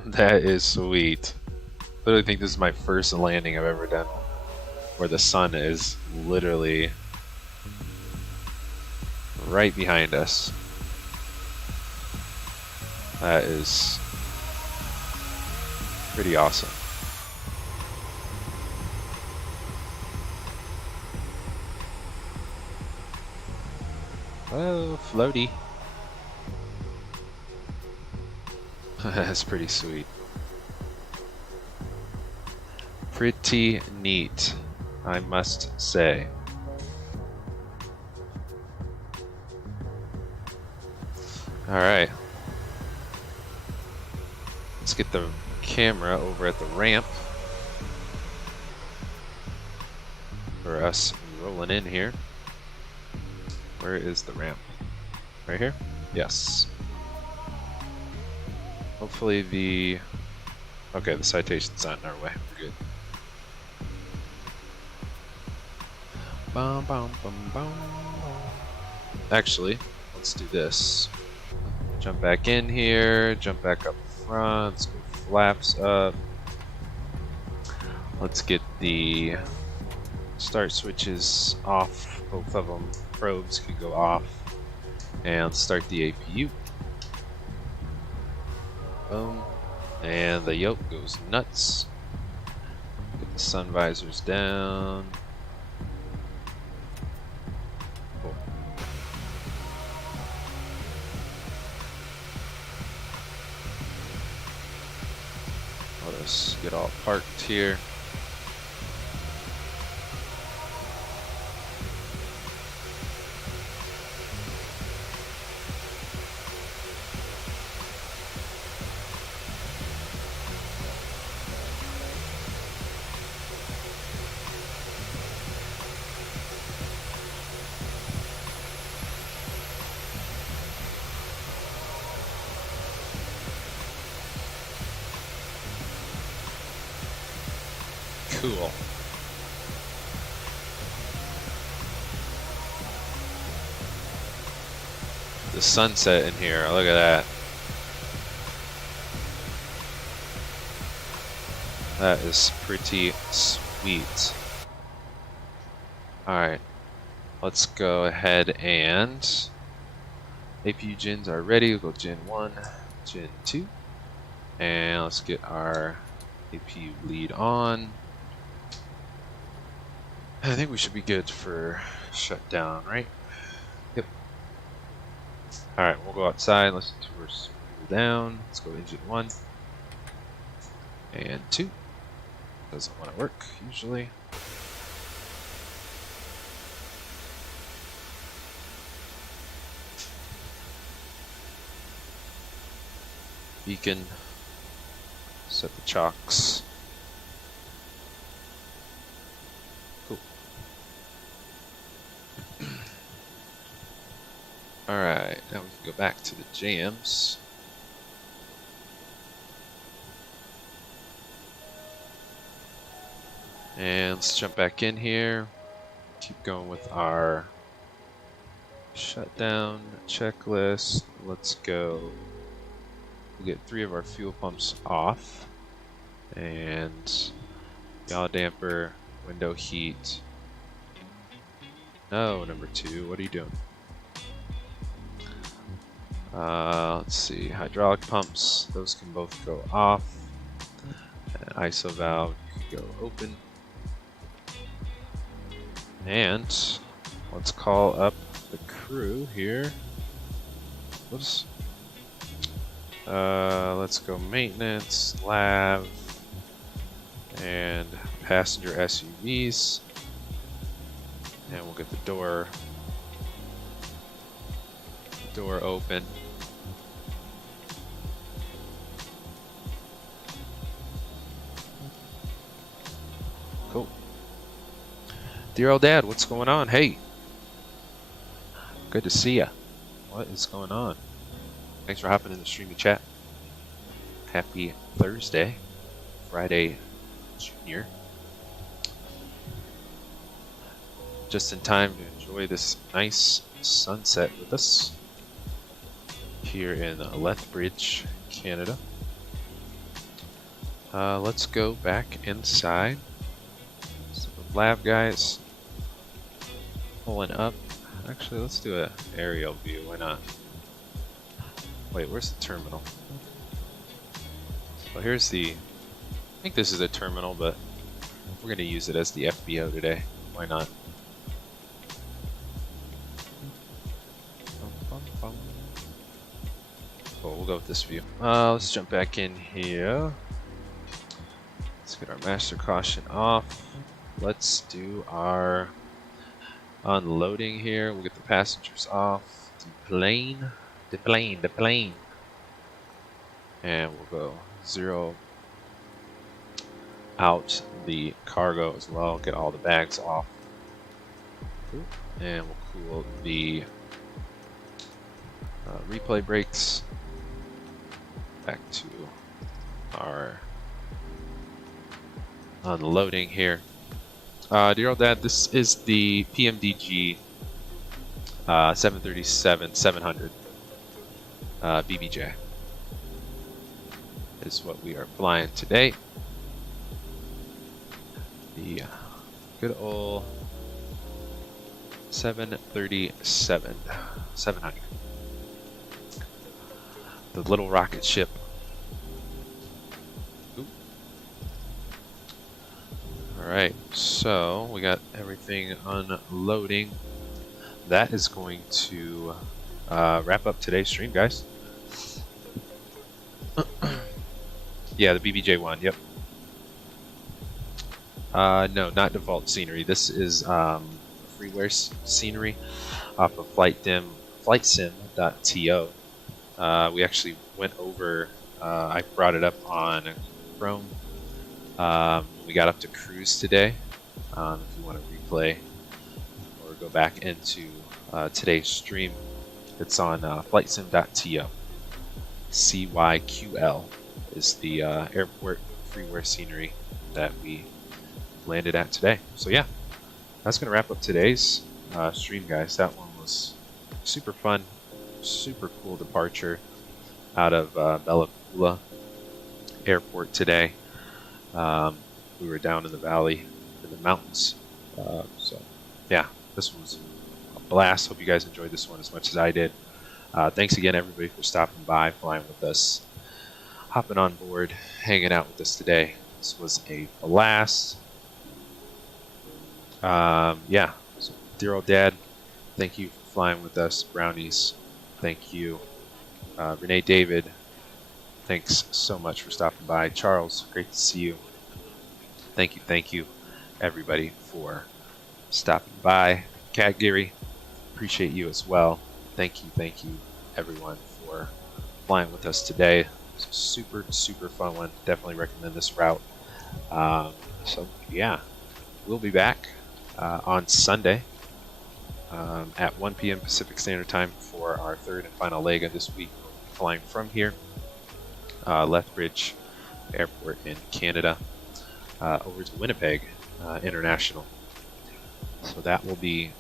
That is sweet. I literally think this is my first landing I've ever done where the sun is literally right behind us. That is pretty awesome. Oh, floaty. That's pretty sweet. Pretty neat, I must say. Alright. Let's get the camera over at the ramp for us rolling in here. Where is the ramp? Right here? Yes. Hopefully the... Okay, the citation's not in our way. We're good. Bum, bum, bum, bum. Actually, let's do this. Jump back in here, jump back up front, let's go flaps up. Let's get the start switches off, both of them. Probes can go off. And let's start the APU. Boom. And the yoke goes nuts. Get the sun visors down. Let us get all parked here. Cool. The sunset in here, look at that. That is pretty sweet. Alright, let's go ahead and APU gens are ready. We'll go Gen 1, Gen 2, and let's get our APU lead on. I think we should be good for shutdown, right? Yep. Alright, we'll go outside. Let's tour down. Let's go engine 1 and 2. Doesn't want to work usually. Beacon. Set the chocks. Cool. Alright, now we can go back to the jams. And let's jump back in here. Keep going with our shutdown checklist. Let's go. We'll get 3 of our fuel pumps off. And yaw damper, window heat. No, number 2, what are you doing? Let's see, hydraulic pumps, those can both go off. And ISO valve can go open. And let's call up the crew here. Whoops. Let's go maintenance, lav, and passenger SUVs. And we'll get the door open. Cool. Dear old dad, what's going on? Hey. Good to see ya. What is going on? Thanks for hopping in the streamy chat. Happy Thursday. Friday Junior. Just in time to enjoy this nice sunset with us here in Lethbridge, Canada. Let's go back inside. So the lab guys pulling up. Actually, let's do an aerial view. Why not? Wait, where's the terminal? Well, here's the... I think this is a terminal, but we're going to use it as the FBO today. Why not? Cool, we'll go with this view. Let's jump back in here. Let's get our master caution off. Let's do our unloading here. We'll get the passengers off. Deplane. And we'll go 0 out the cargo as well. Get all the bags off. Cool. And we'll cool the replay brakes. Back to our unloading here. Dear old dad, this is the PMDG 737-700 BBJ is what we are flying today. The good old 737-700. The little rocket ship. Alright, so we got everything unloading. That is going to wrap up today's stream, guys. Yeah, the BBJ one. Yep. No, not default scenery. This is freeware scenery off of FlightSim.to. We actually went over. I brought it up on Chrome. We got up to cruise today. If you want to replay or go back into today's stream, it's on FlightSim.to. CYQL is the airport freeware scenery that we landed at today. So yeah, that's gonna wrap up today's stream, guys. That one was super fun, super cool departure out of Bella Coola Airport today. We were down in the valley, in the mountains. So yeah, this was a blast. Hope you guys enjoyed this one as much as I did. Thanks again, everybody, for stopping by, flying with us, hopping on board, hanging out with us today. This was a blast. Yeah, so, dear old dad, thank you for flying with us. Brownies, thank you. Renee David, thanks so much for stopping by. Charles, great to see you. Thank you, everybody, for stopping by. Cat Geary, appreciate you as well. Thank you, everyone, for flying with us today. It's a super fun one. Definitely recommend this route. So yeah, we'll be back on Sunday at 1 p.m. Pacific Standard Time for our third and final leg of this week. We'll be flying from here, Lethbridge Airport in Canada, over to Winnipeg International. So that will be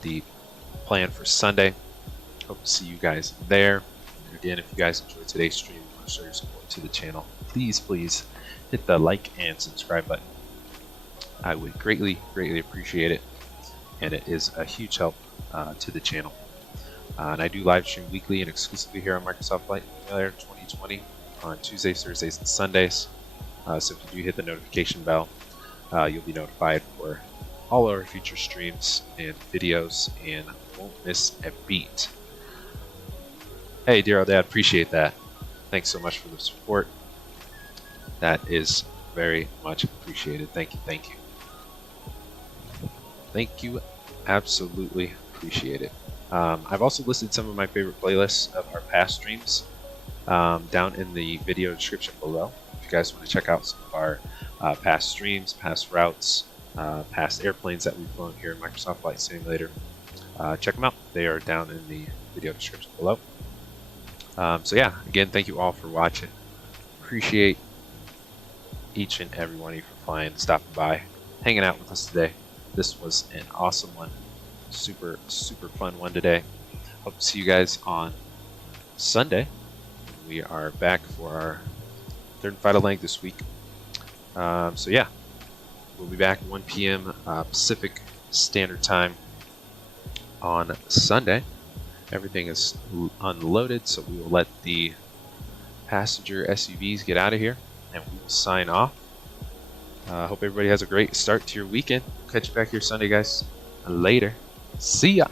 the plan for Sunday. Hope to see you guys there. And again, if you guys enjoyed today's stream and want to show your support to the channel, please hit the like and subscribe button. I would greatly appreciate it, and it is a huge help to the channel. And I do live stream weekly and exclusively here on Microsoft Flight Simulator 2020 on Tuesdays, Thursdays, and Sundays. So if you do hit the notification bell, you'll be notified for all our future streams and videos and won't miss a beat. Hey, dear old dad, appreciate that. Thanks so much for the support. That is very much appreciated. Thank you. Thank you. Absolutely appreciate it. I've also listed some of my favorite playlists of our past streams down in the video description below. If you guys want to check out some of our past streams, past routes, past airplanes that we've flown here in Microsoft Flight Simulator, check them out. They are down in the video description below. So yeah, again, thank you all for watching. Appreciate each and every one of you for flying, stopping by, hanging out with us today. This was an awesome one. Super fun one today. Hope to see you guys on Sunday. We are back for our third and final leg this week. So yeah, we'll be back at 1 p.m. Pacific Standard Time on Sunday. Everything is unloaded, so we will let the passenger SUVs get out of here, and we will sign off. Hope everybody has a great start to your weekend. Catch you back here Sunday, guys. Later. See ya.